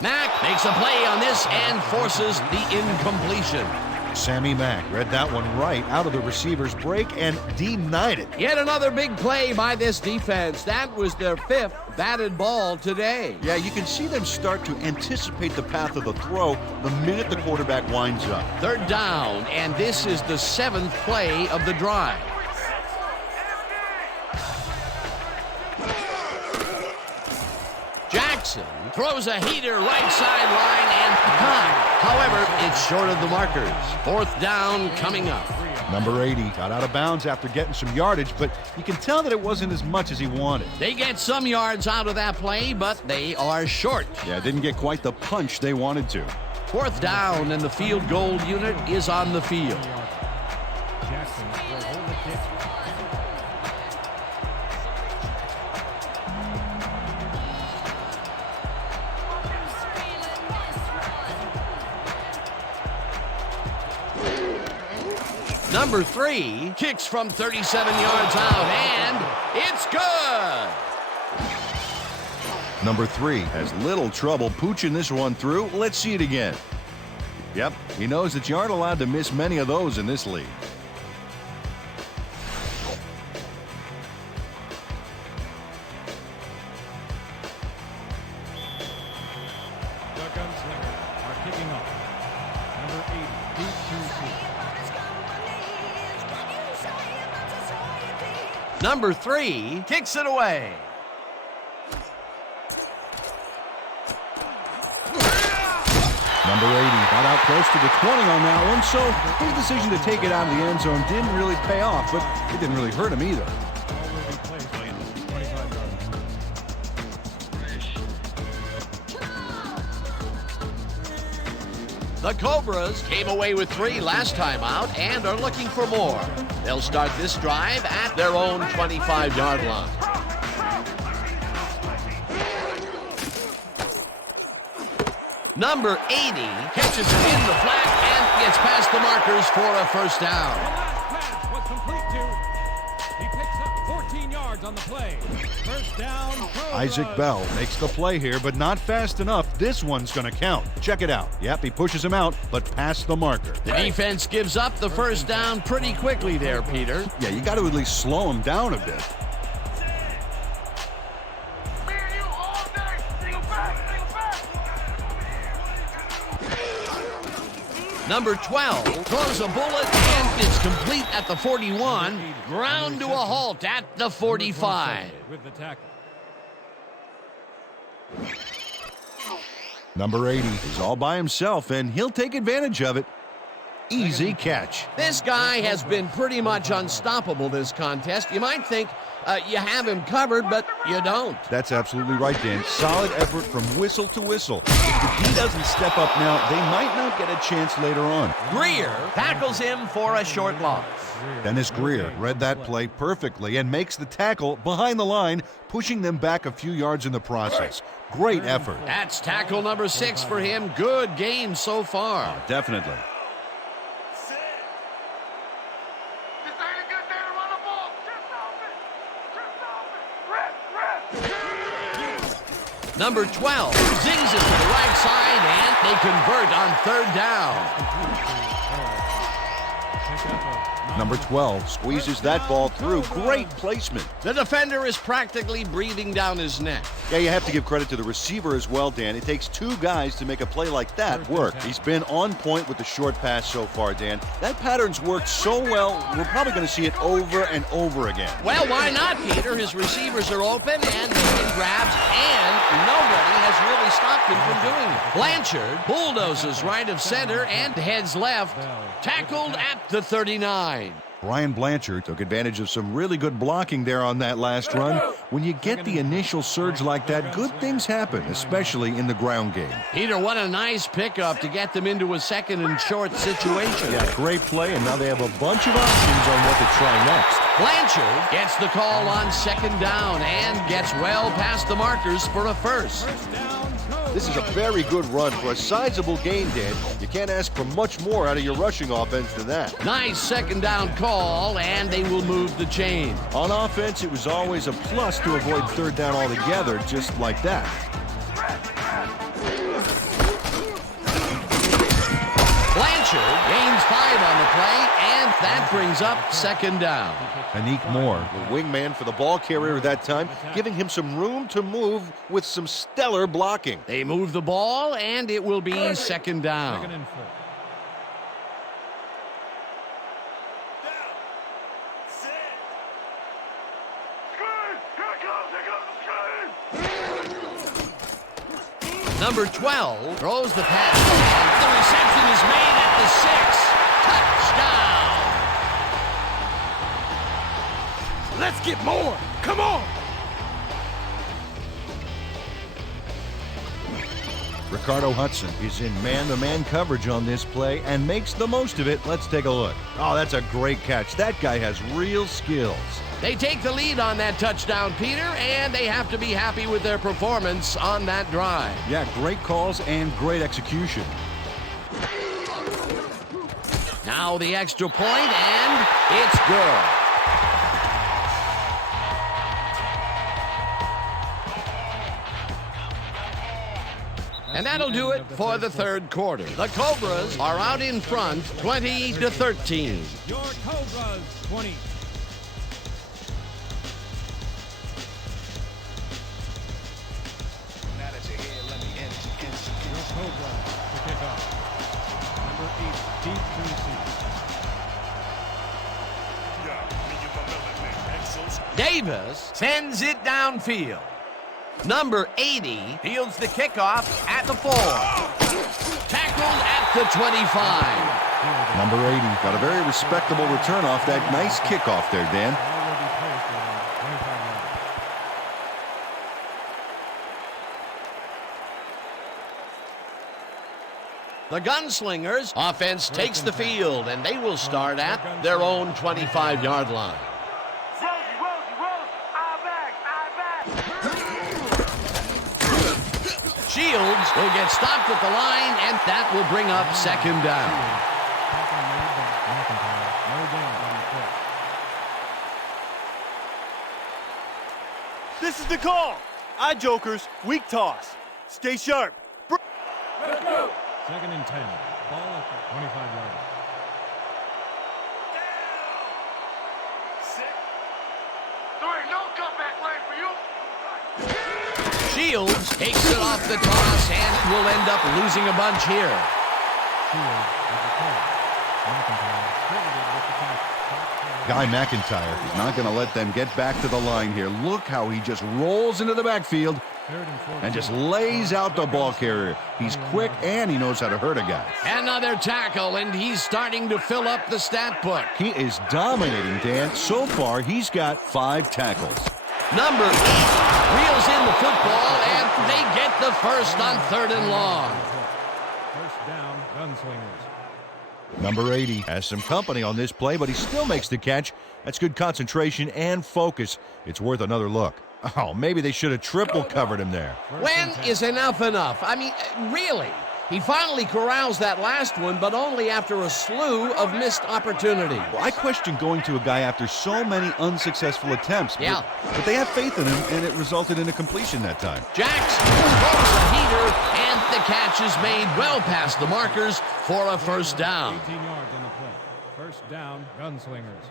Mack makes a play on this and forces the incompletion. Sammy Mack read that one right out of the receiver's break and denied it. Yet another big play by this defense. That was their 5th batted ball today. Yeah, you can see them start to anticipate the path of the throw the minute the quarterback winds up. 3rd down, and this is the 7th play of the drive. Jackson throws a heater right sideline and caught. However, it's short of the markers. 4th down coming up. Number 80 got out of bounds after getting some yardage, but you can tell that it wasn't as much as he wanted. They get some yards out of that play, but they are short. Yeah, didn't get quite the punch they wanted to. 4th down, and the field goal unit is on the field. Jackson will hold the kick. Number 3 kicks from 37 yards out, and it's good. Number 3 has little trouble pooching this one through. Let's see it again. Yep, he knows that you aren't allowed to miss many of those in this league. The Gunslingers are kicking off. Number 80, deep to receive. Number 3 kicks it away. Number 80 got out close to the 20 on that one, so his decision to take it out of the end zone didn't really pay off, but it didn't really hurt him either. Ball will be placed at the 25-yard line. The Cobras came away with 3 last time out and are looking for more. They'll start this drive at their own 25-yard line. Number 80 catches it in the flat and gets past the markers for a 1st down. The last pass was complete to. He picks up 14 yards on the play. 1st down. Isaac Bell makes the play here, but not fast enough. This one's going to count. Check it out. Yep, he pushes him out, but past the marker. The defense gives up the 1st down pretty quickly there, Peter. Yeah, you got to at least slow him down a bit. Me and you all day! Single back! Single back! Number 12 throws a bullet and it's complete at the 41. Ground to a halt at the 45. With the tackle. Number 80 is all by himself, and he'll take advantage of it. Easy catch. This guy has been pretty much unstoppable this contest. You might think you have him covered, but you don't. That's absolutely right, Dan. Solid effort from whistle to whistle. If he doesn't step up now, they might not get a chance later on. Greer tackles him for a short loss. Dennis Greer read that play perfectly and makes the tackle behind the line, pushing them back a few yards in the process. Great effort. That's tackle number 6 for him. Good game so far. Definitely. This ain't a good day to run the ball! Just off it! Just off it! Rip! Number 12 zings it to the right side, and they convert on 3rd down. Number 12 squeezes that ball through. Great placement. The defender is practically breathing down his neck. Yeah, you have to give credit to the receiver as well, Dan. It takes 2 guys to make a play like that work. He's been on point with the short pass so far, Dan. That pattern's worked so well, we're probably going to see it over and over again. Well, why not, Peter? His receivers are open and making grabs, and nobody has really stopped him from doing it. Blanchard bulldozes right of center and heads left, tackled at the 39. Brian Blanchard took advantage of some really good blocking there on that last run. When you get the initial surge like that, good things happen, especially in the ground game. Peter, what a nice pickup to get them into a 2nd and short situation. Yeah, great play, and now they have a bunch of options on what to try next. Blanchard gets the call on 2nd down and gets well past the markers for a 1st. 1st down, Cobras. This is a very good run for a sizable gain, Dan. You can't ask for much more out of your rushing offense than that. Nice second down call, and they will move the chain. On offense, it was always a plus to avoid third down altogether, just like that. Blanchard gains 5 on the play, and that brings up second down. Anik Moore, the wingman for the ball carrier that time, giving him some room to move with some stellar blocking. They move the ball, and it will be second down. Second and 4. Number 12 throws the pass. The reception is made at the 6. Touchdown! Let's get more. Come on. Ricardo Hudson is in man-to-man coverage on this play and makes the most of it. Let's take a look. Oh, that's a great catch. That guy has real skills. They take the lead on that touchdown, Peter, and they have to be happy with their performance on that drive. Yeah, great calls and great execution. Now the extra point, and it's good. And that'll do it for the third quarter. The Cobras are out in front, 20-13. Your Cobras 20. Your Cobras to kick off. Number 8, deep to receive. Davis sends it downfield. Number 80 fields the kickoff at the 4. Tackled at the 25. Number 80 got a very respectable return off that nice kickoff there, Dan. Already placed around 25 yards. The Gunslingers offense takes the field, and they will start at their own 25-yard line. Shields will get stopped at the line, and that will bring up second down. Tackle made by McIntyre. No gain on the play. This is the call. Eye jokers, weak toss. Stay sharp. Second and 10. Ball at the 25-yard line. There ain't no comeback lane for you. Shields takes it off the toss and will end up losing a bunch here. Shields with the play. McIntyre credited with the tackle. Guy McIntyre is not going to let them get back to the line here. Look how he just rolls into the backfield Third and 14. and just lays out the ball carrier. He's quick and he knows how to hurt a guy. Another tackle, and he's starting to fill up the stat book. He is dominating, Dan. So far, he's got 5 tackles. Number 8 reels in the football, and they get the first on 3rd and long. First down, Gunslingers. Number 80 has some company on this play, but he still makes the catch. That's good concentration and focus. It's worth another look. Oh, maybe they should have triple covered him there. When is enough enough? I mean, really? He finally corrals that last one, but only after a slew of missed opportunities. Well, I question going to a guy after so many unsuccessful attempts. Yeah. But they have faith in him, and it resulted in a completion that time. Jackson throws a heater, and the catch is made well past the markers for a first down. 18 yards on the play. First down, Gunslingers.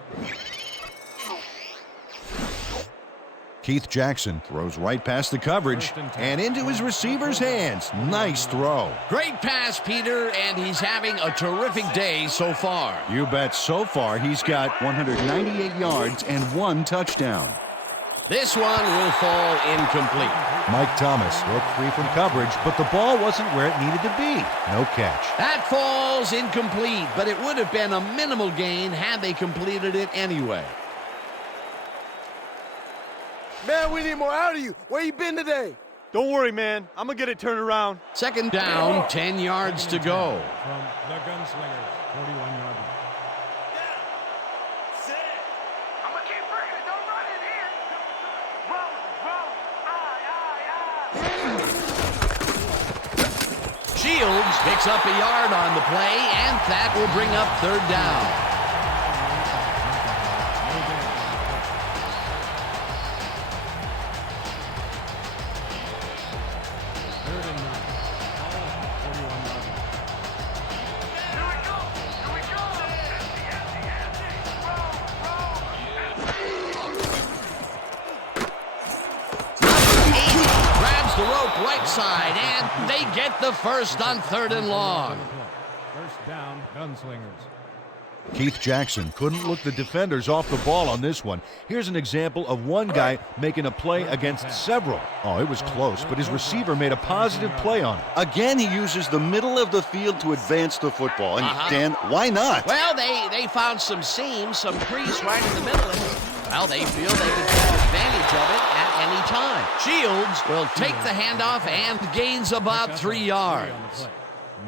Keith Jackson throws right past the coverage and into his receiver's hands. Nice throw. Great pass, Peter, and he's having a terrific day so far. You bet. So far, he's got 198 yards and 1 touchdown. This one will fall incomplete. Mike Thomas broke free from coverage, but the ball wasn't where it needed to be. No catch. That falls incomplete, but it would have been a minimal gain had they completed it anyway. Man, we need more out of you. Where you been today? Don't worry, man. I'm going to get it turned around. Second down, 10 yards to go. From the Gunslingers, 41-yard line. I'm gonna keep bringing it. Don't run it in. Roll, roll. Aye, aye, aye. Shields picks up a yard on the play, and that will bring up 3rd down. The rope right side, and they get the first on 3rd and long. First down, Gunslingers. Keith Jackson couldn't look the defenders off the ball on this one. Here's an example of one guy making a play against several. Oh, it was close, but his receiver made a positive play on it. Again, he uses the middle of the field to advance the football. And Dan, why not? Well, they found some seams, some crease right in the middle, and well, they feel they can take advantage of it at any time. Shields will take the handoff and gains about 3 yards.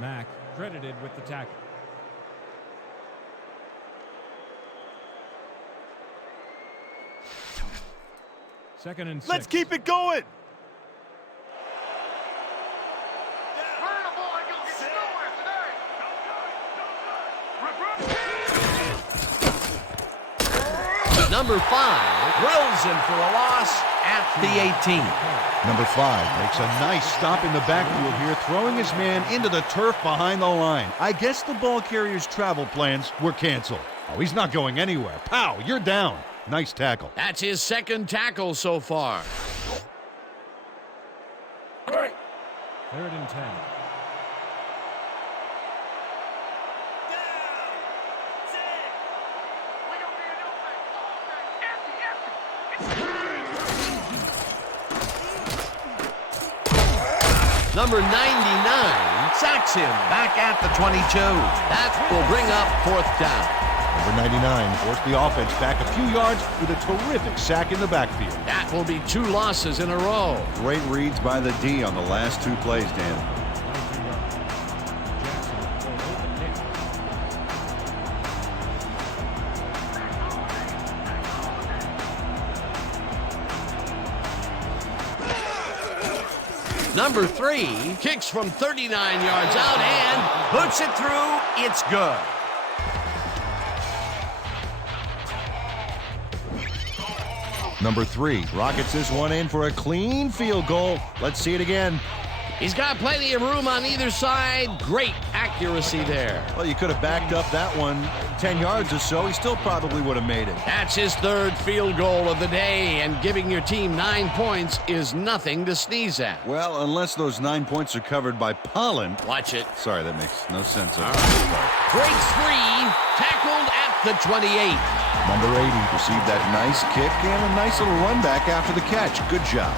Mack credited with the tackle. Second and 6. Let's keep it going. Run the ball like you'll get nowhere today. Number 5 drills him for a loss at the 18. Number 5 makes a nice stop in the backfield here, throwing his man into the turf behind the line. I guess the ball carrier's travel plans were canceled. Oh, he's not going anywhere. Pow, you're down. Nice tackle. That's his 2nd tackle so far. 3rd and 10. Number 99 sacks him back at the 22. That will bring up 4th down. Number 99 forced the offense back a few yards with a terrific sack in the backfield. That will be 2 losses in a row. Great reads by the D on the last 2 plays, Dan. Number 3 kicks from 39 yards out and puts it through. It's good. Number 3 rockets this one in for a clean field goal. Let's see it again. He's got plenty of room on either side. Great accuracy there. Well, you could have backed up that one 10 yards or so. He still probably would have made it. That's his 3rd field goal of the day, and giving your team 9 points is nothing to sneeze at. Well, unless those 9 points are covered by pollen. Watch it. Sorry, that makes no sense. Breaks free, tackled at the 28. Number 80 received that nice kick and a nice little run back after the catch. Good job.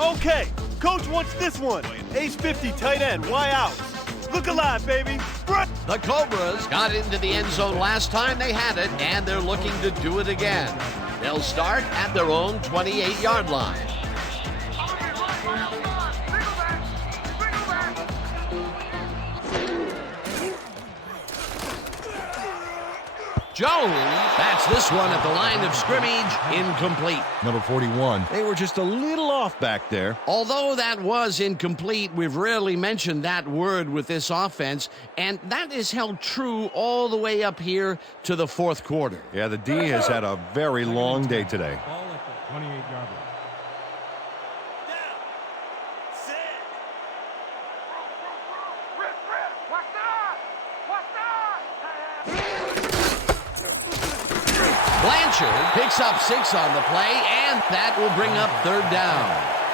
Okay, coach wants this one. Age 50 tight end, Y out. Look alive, baby. Run. The Cobras got into the end zone last time they had it, and they're looking to do it again. They'll start at their own 28-yard line. Jones, that's this one at the line of scrimmage, incomplete. Number 41, they were just a little off back there. Although that was incomplete, we've rarely mentioned that word with this offense, and that is held true all the way up here to the 4th quarter. Yeah, the D has had a very long day today. Ball at the 28-yard line. Blanchard picks up 6 on the play, and that will bring up 3rd down.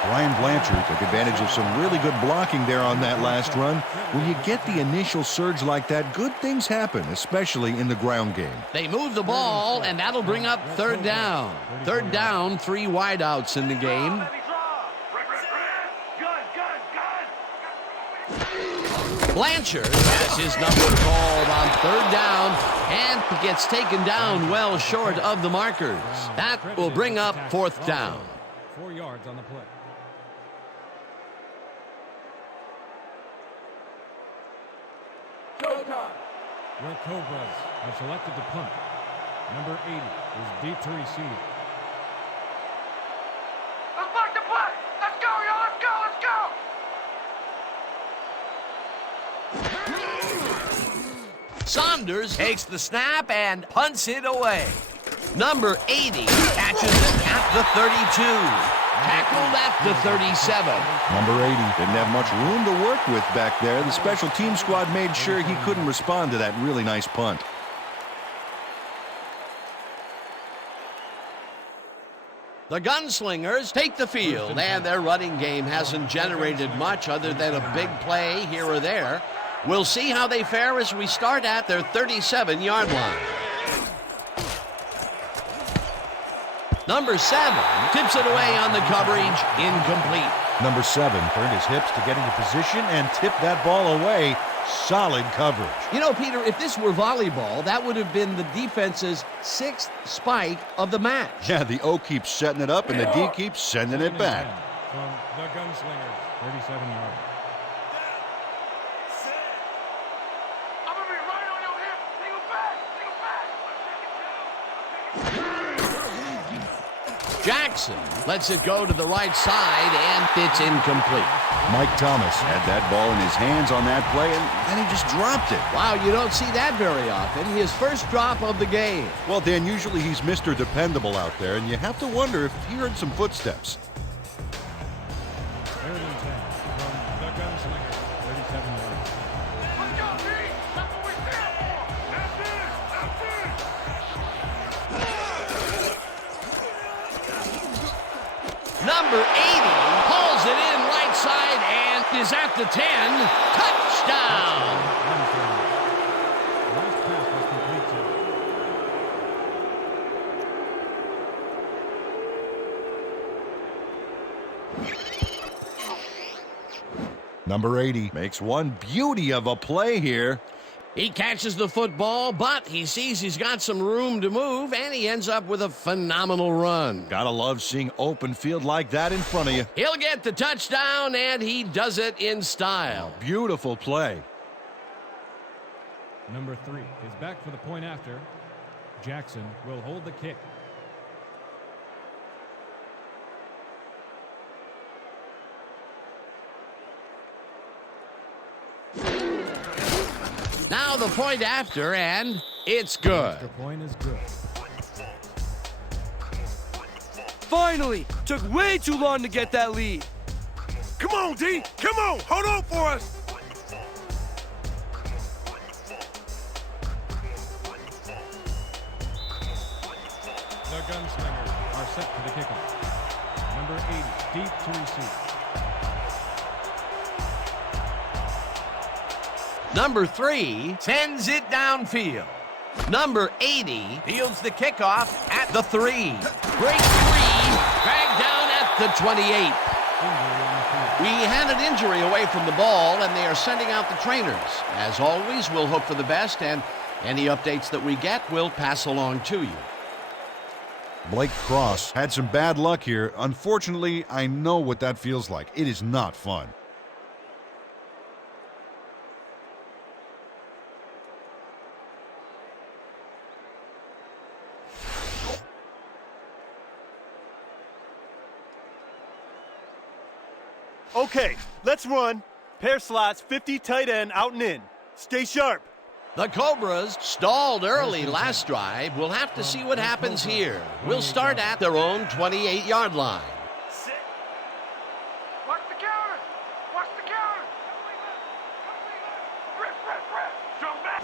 Brian Blanchard took advantage of some really good blocking there on that last run. When you get the initial surge like that, good things happen, especially in the ground game. They move the ball, and that'll bring up 3rd down. 3rd down, 3 wideouts in the game. Blanchard has his number called on 3rd down and gets taken down well short of the markers. That will bring up 4th down. 4 yards on the play. Your Cobras have selected to punt. Number 80 is deep to receive. Saunders takes the snap and punts it away. Number 80 catches it at the 32. Tackled at the 37. Number 80. Didn't have much room to work with back there. The special team squad made sure he couldn't respond to that really nice punt. The Gunslingers take the field, and their running game hasn't generated much other than a big play here or there. We'll see how they fare as we start at their 37-yard line. Number 7 tips it away on the coverage, incomplete. Number 7 turned his hips to get into position and tipped that ball away. Solid coverage. You know, Peter, if this were volleyball, that would have been the defense's 6th spike of the match. Yeah, the O keeps setting it up, and the D keeps sending it back. From the Gunslingers, 37 yards. I'm gonna be right on your hip. Single back. Jackson lets it go to the right side, and it's incomplete. Mike Thomas Had that ball in his hands on that play, and then he just dropped it. Wow, you don't see that very often. His first drop of the game. Well, Dan, usually he's Mr. Dependable out there, and you have to wonder if he heard some footsteps. 3rd and 10 from the Gunslingers, 37 yards. Let's go, D. That's what we stand for. That's it. Number 80 pulls it in right side and is at the 10. Touchdown! Last pass was complete to Number 80. Makes one beauty of a play here. He catches the football, but he sees he's got some room to move, and he ends up with a phenomenal run. Gotta love seeing open field like that in front of you. He'll get the touchdown, and he does it in style. Beautiful play. Number 3 is back for the point after. Jackson will hold the kick. Now the point after, and it's good. Extra point is good. Finally! Took way too long to get that lead. Come on, D! Come on! Hold on for us! The Gunslingers are set for the kickoff. Number 80, deep to receive. Number 3 sends it downfield. Number 80 fields the kickoff at the 3. Break free, dragged down at the 28. We had an injury away from the ball, and they are sending out the trainers. As always, we'll hope for the best, and any updates that we get, we'll pass along to you. Blake Cross had some bad luck here. Unfortunately, I know what that feels like. It is not fun. Okay, let's run. Pair slots, 50 tight end out and in. Stay sharp. The Cobras stalled early last drive. We'll have to see what happens here. We'll start at their own 28-yard line. Sit. Watch the counter. Watch the counter. Rip. Jump back.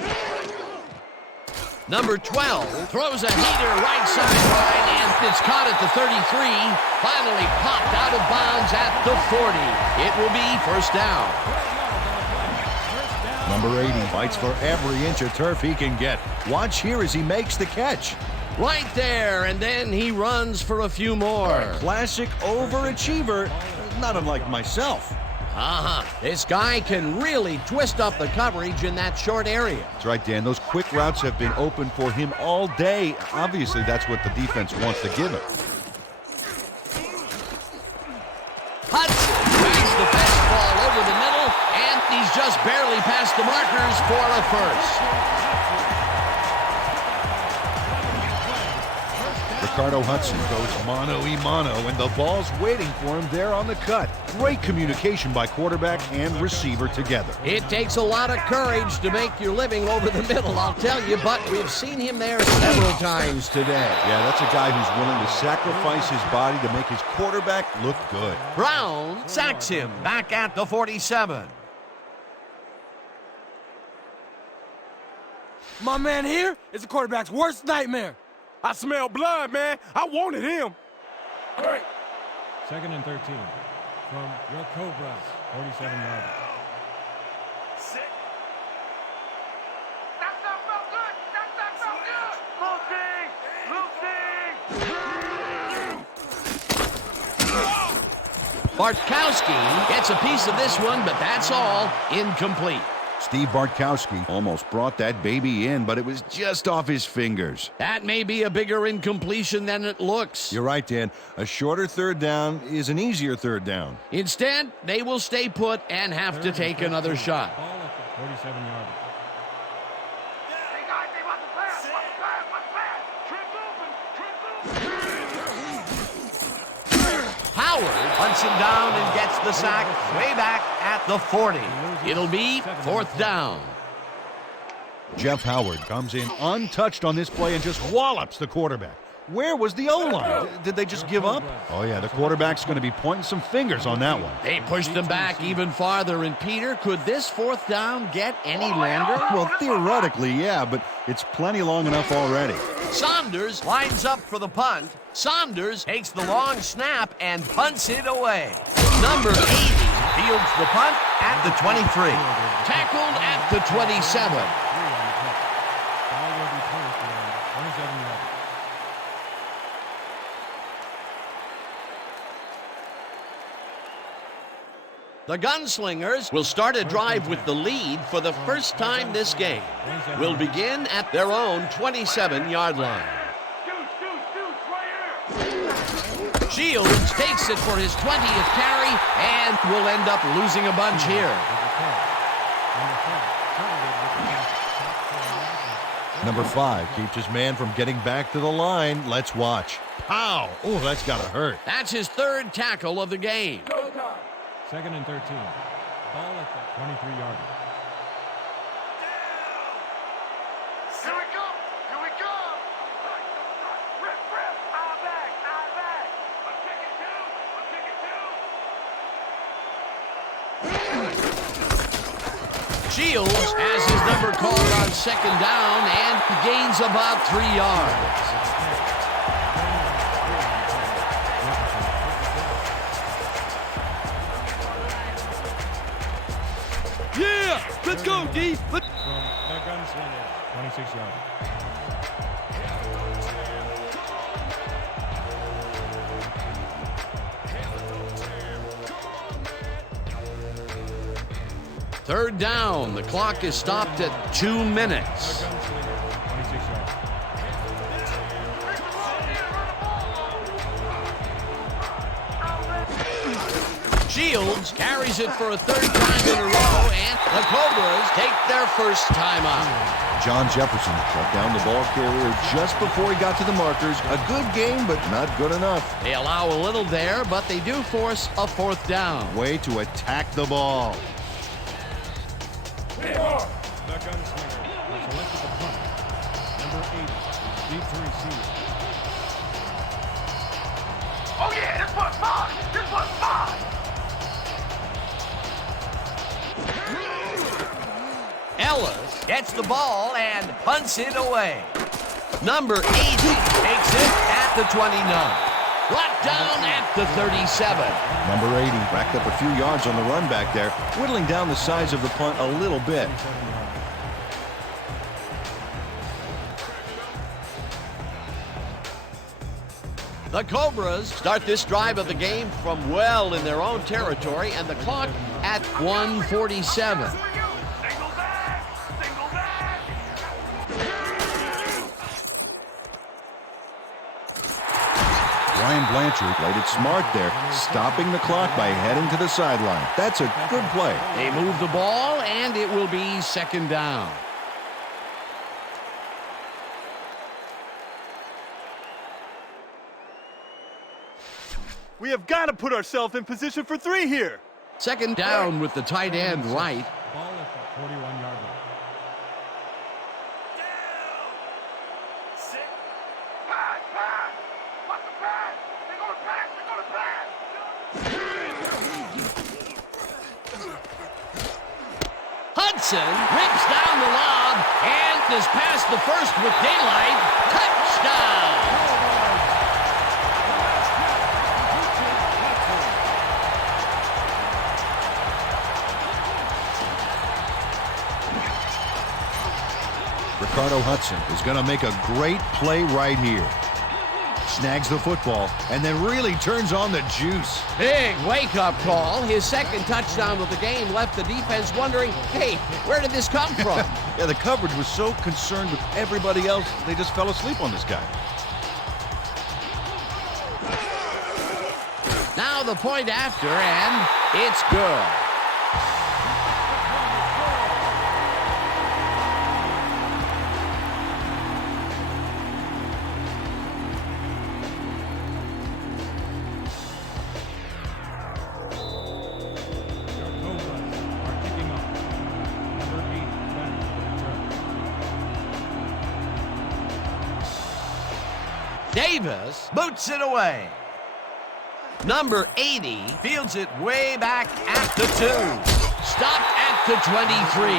Number 12 throws a heater right sideline, and it's caught at the 33. Finally popped out of bounds at the 40. It will be first down. Number 80 fights for every inch of turf he can get. Watch here as he makes the catch. Right there, and then he runs for a few more. Classic overachiever, not unlike myself. This guy can really twist up the coverage in that short area. That's right, Dan. Those quick routes have been open for him all day. Obviously, that's what the defense wants to give him. Hudson drags the fastball over the middle, and he's just barely past the markers for a first. The Ricardo Hudson goes mano-a-mano, and the ball's waiting for him there on the cut. Great communication by quarterback and receiver together. It takes a lot of courage to make your living over the middle, I'll tell you, but we've seen him there several times today. Yeah, that's a guy who's willing to sacrifice his body to make his quarterback look good. Brown sacks him back at the 47. My man here is the quarterback's worst nightmare. I smell blood, man. I wanted him. Great. 2nd and 13 from your Cobras, 47-yard. That's not felt good. That's not felt good. Lucy! Bartkowski gets a piece of this one, but that's all. Incomplete. Steve Bartkowski almost brought that baby in, but it was just off his fingers. That may be a bigger incompletion than it looks. You're right, Dan. A shorter third down is an easier third down. Instead, they will stay put and have to take another shot. Ball at the 47-yard. Hey, guys, they want the pass. What's the pass? What's the pass? Trips open. Howard hunts him down and gets the sack way back at the 40. It'll be 4th down. Jeff Howard comes in untouched on this play and just wallops the quarterback. Where was the O-line? Did they just give up? Oh, yeah, the quarterback's going to be pointing some fingers on that one. They pushed him back even farther, and Peter, could this 4th down get any longer? Well, theoretically, yeah, but it's plenty long enough already. Saunders lines up for the punt. Saunders takes the long snap and punts it away. Number 80 fields the punt at the 23. Tackled at the 27. Ball will be placed around 27-yard. The Gunslingers will start a drive with the lead for the first time this game. Will begin at their own 27-yard line. Shields takes it for his 20th carry and will end up losing a bunch here. Number 5 keeps his man from getting back to the line. Let's watch. Pow! Oh, that's got to hurt. That's his 3rd tackle of the game. 2nd and 13. Ball at the 23-yard. Here we go. Here we go. Rip, rip. I'm back. I'm back. I'm taking two. Shields has his number called on 2nd down and gains about 3 yards. Yeah! Let's go, D! From the Gunslingers, 26-yard. Third down. The clock is stopped at 2 minutes. The Gunslingers, 26-yard. Shields carries it for a 3rd time in a row, and the Cobras take their first time out. John Jefferson shut down the ball carrier just before he got to the markers. A good game, but not good enough. They allow a little there, but they do force a 4th down. Way to attack the ball. The Gunslingers have selected the punt. Number 8, deep to receive. Oh, yeah. This one's mine. This one's mine. Ellis gets the ball and punts it away. Number 80 takes it at the 29. Brought down at the 37. Number 80 racked up a few yards on the run back there, whittling down the size of the punt a little bit. 27-yard. The Cobras start this drive of the game from well in their own territory, and the clock at 1:47. Single back. Single back. Ryan Blanchard played it smart there, stopping the clock by heading to the sideline. That's a good play. They move the ball, and it will be 2nd down. We have got to put ourselves in position for 3 here. Second down with the tight end right. Ball at the 41-yard line. Pass, pass. What's the pass? They're going to pass. They're going to pass. Hudson rips down the lob and is past the first with daylight. Touchdown! Ricardo Hudson is going to make a great play right here. Snags the football and then really turns on the juice. Big wake-up call. His second touchdown of the game left the defense wondering, hey, where did this come from? Yeah, the coverage was so concerned with everybody else, they just fell asleep on this guy. Now the point after, and it's good. Davis boots it away. Number 80 fields it way back at the 2. Stopped at the 23.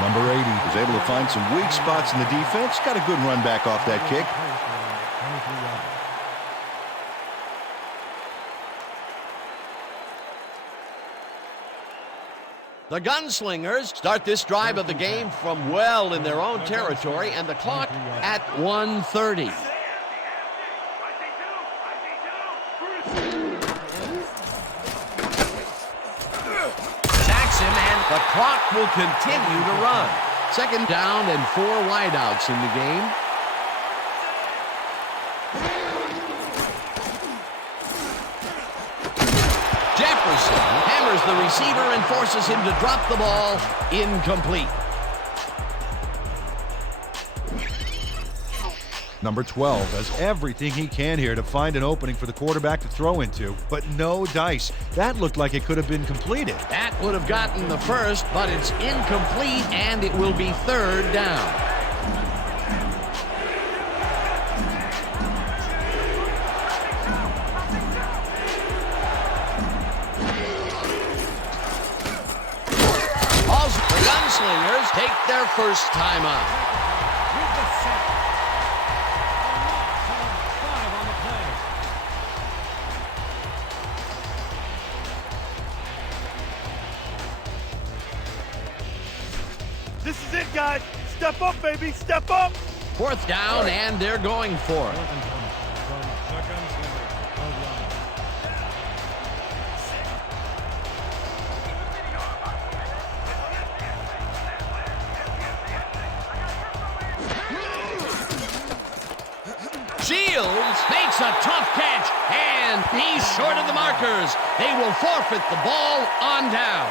Number 80 was able to find some weak spots in the defense. Got a good run back off that kick. The Gunslingers start this drive of the game from well in their own territory, and the clock at 1:30. Sacks him, and the clock will continue to run. Second down and 4 wideouts in the game. Jefferson hammers the receiver and forces him to drop the ball. Incomplete. Number 12 does everything he can here to find an opening for the quarterback to throw into, but no dice. That looked like it could have been completed. That would have gotten the first, but it's incomplete, and it will be third down. Also, the Gunslingers take their first time out. This is it, guys. Step up, baby. Step up. Fourth down, and they're going for it. Shields makes a tough catch, and he's short of the markers. They will forfeit the ball on down.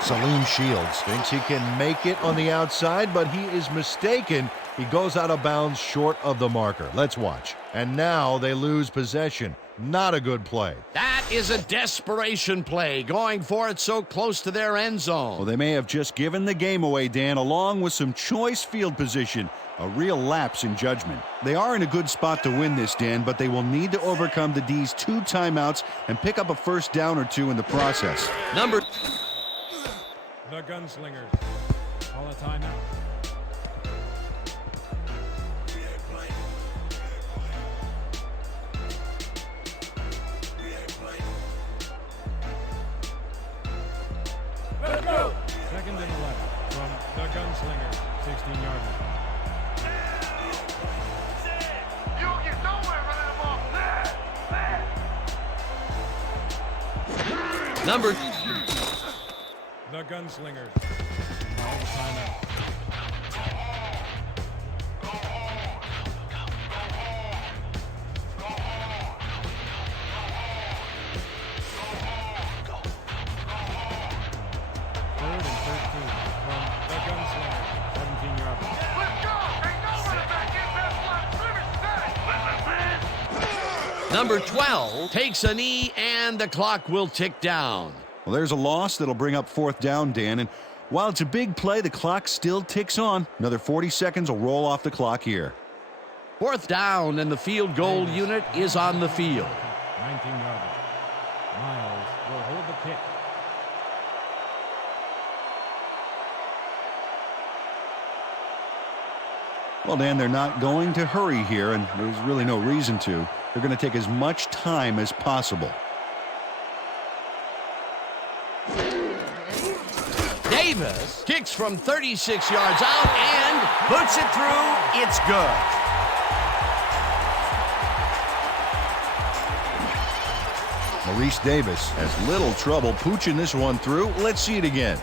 Saleem Shields thinks he can make it on the outside, but he is mistaken. He goes out of bounds short of the marker. Let's watch. And now they lose possession. Not a good play. That is a desperation play, going for it so close to their end zone. Well, they may have just given the game away, Dan, along with some choice field position. A real lapse in judgment. They are in a good spot to win this, Dan, but they will need to overcome the D's 2 timeouts and pick up a first down or 2 in the process. The Gunslingers call a timeout. Let's go. Second and 11 from the Gunslingers, 16-yard line. You don't get nowhere running the ball. Number The Gunslingers call a timeout. Third and 13 from the Gunslingers, 17-yard line. Let's go. Ain't no running back in that line. Scrimmage today. Number 12 takes a knee, and the clock will tick down. Well, there's a loss that'll bring up 4th down, Dan, and while it's a big play, the clock still ticks on. Another 40 seconds will roll off the clock here. 4th down, and the field goal unit is on the field. 19-yarder. Miles will hold the kick. Well, Dan, they're not going to hurry here, and there's really no reason to. They're going to take as much time as possible. Davis kicks from 36 yards out and puts it through. It's good. Maurice Davis Has little trouble pooching this one through. Let's see it again.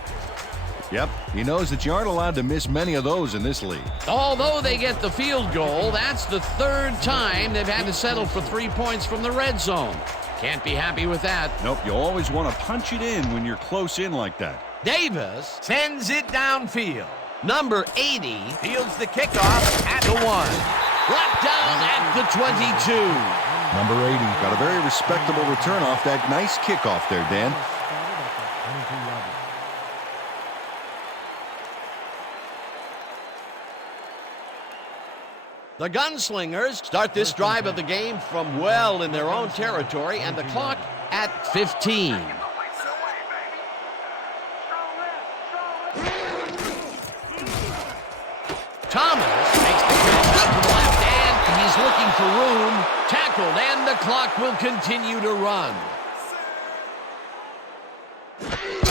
Yep, he knows that you aren't allowed to miss many of those in this league. Although they get the field goal, that's the 3rd time they've had to settle for 3 points from the red zone. Can't be happy with that. Nope, you always want to punch it in when you're close in like that. Davis sends it downfield. Number 80 fields the kickoff at the 1. Brought down at the 22. Number 80 got a very respectable return off that nice kickoff there, Dan. The Gunslingers start this drive of the game from well in their own territory, and the clock at 15. Thomas makes the catch out to the left, and he's looking for room. Tackled, and the clock will continue to run.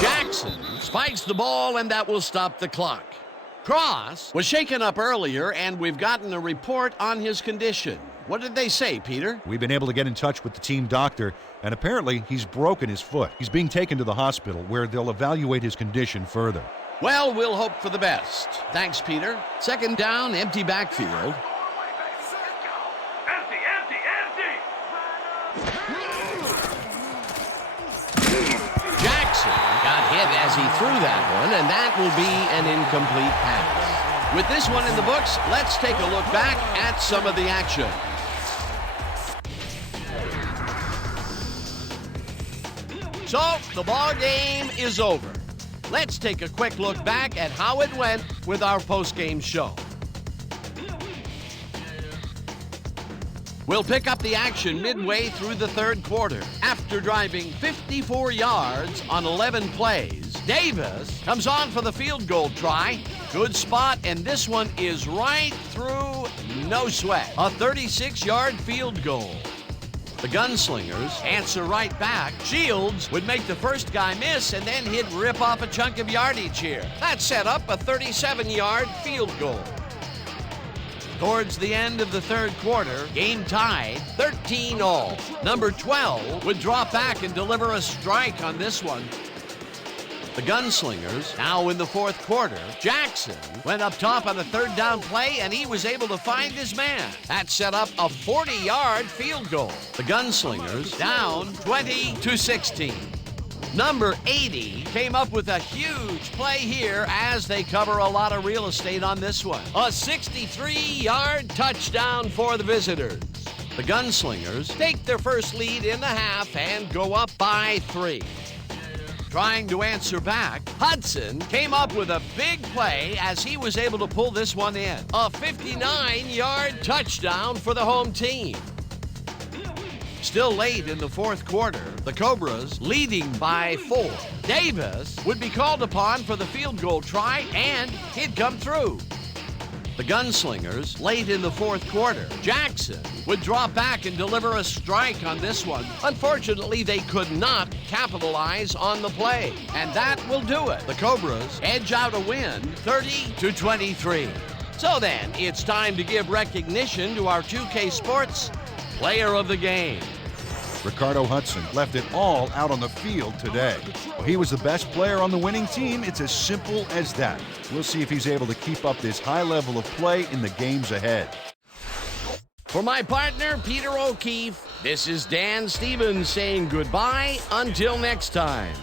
Jackson spikes the ball, and that will stop the clock. Cross was shaken up earlier, and we've gotten a report on his condition. What did they say, Peter? We've been able to get in touch with the team doctor, and apparently he's broken his foot. He's being taken to the hospital where they'll evaluate his condition further. Well, we'll hope for the best. Thanks, Peter. 2nd down, empty backfield. Empty, empty, empty! Jackson got hit as he threw that one, and that will be an incomplete pass. With this one in the books, let's take a look back at some of the action. So, the ball game is over. Let's take a quick look back at how it went with our post-game show. We'll pick up the action midway through the 3rd quarter. After driving 54 yards on 11 plays, Davis comes on for the field goal try. Good spot, and this one is right through, no sweat. A 36-yard field goal. The Gunslingers answer right back. Shields would make the first guy miss, and then he'd rip off a chunk of yardage here. That set up a 37-yard field goal. Towards the end of the 3rd quarter, game tied 13-all. Number 12 would drop back and deliver a strike on this one. The Gunslingers now in the 4th quarter. Jackson went up top on a 3rd down play, and he was able to find his man. That set up a 40-yard field goal. The Gunslingers down 20-16. Number 80 came up with a huge play here as they cover a lot of real estate on this one. A 63-yard touchdown for the visitors. The Gunslingers take their first lead in the half and go up by 3. Trying to answer back, Hudson came up with a big play as he was able to pull this one in. A 59-yard touchdown for the home team. Still late in the 4th quarter, the Cobras leading by 4. Davis would be called upon for the field goal try, and he'd come through. The Gunslingers late in the 4th quarter. Jackson would drop back and deliver a strike on this one. Unfortunately, they could not capitalize on the play, and that will do it. The Cobras edge out a win 30-23. So then, it's time to give recognition to our 2K Sports Player of the Game. Ricardo Hudson left it all out on the field today. Well, he was the best player on the winning team. It's as simple as that. We'll see if he's able to keep up this high level of play in the games ahead. For my partner, Peter O'Keefe, this is Dan Stevens saying goodbye until next time.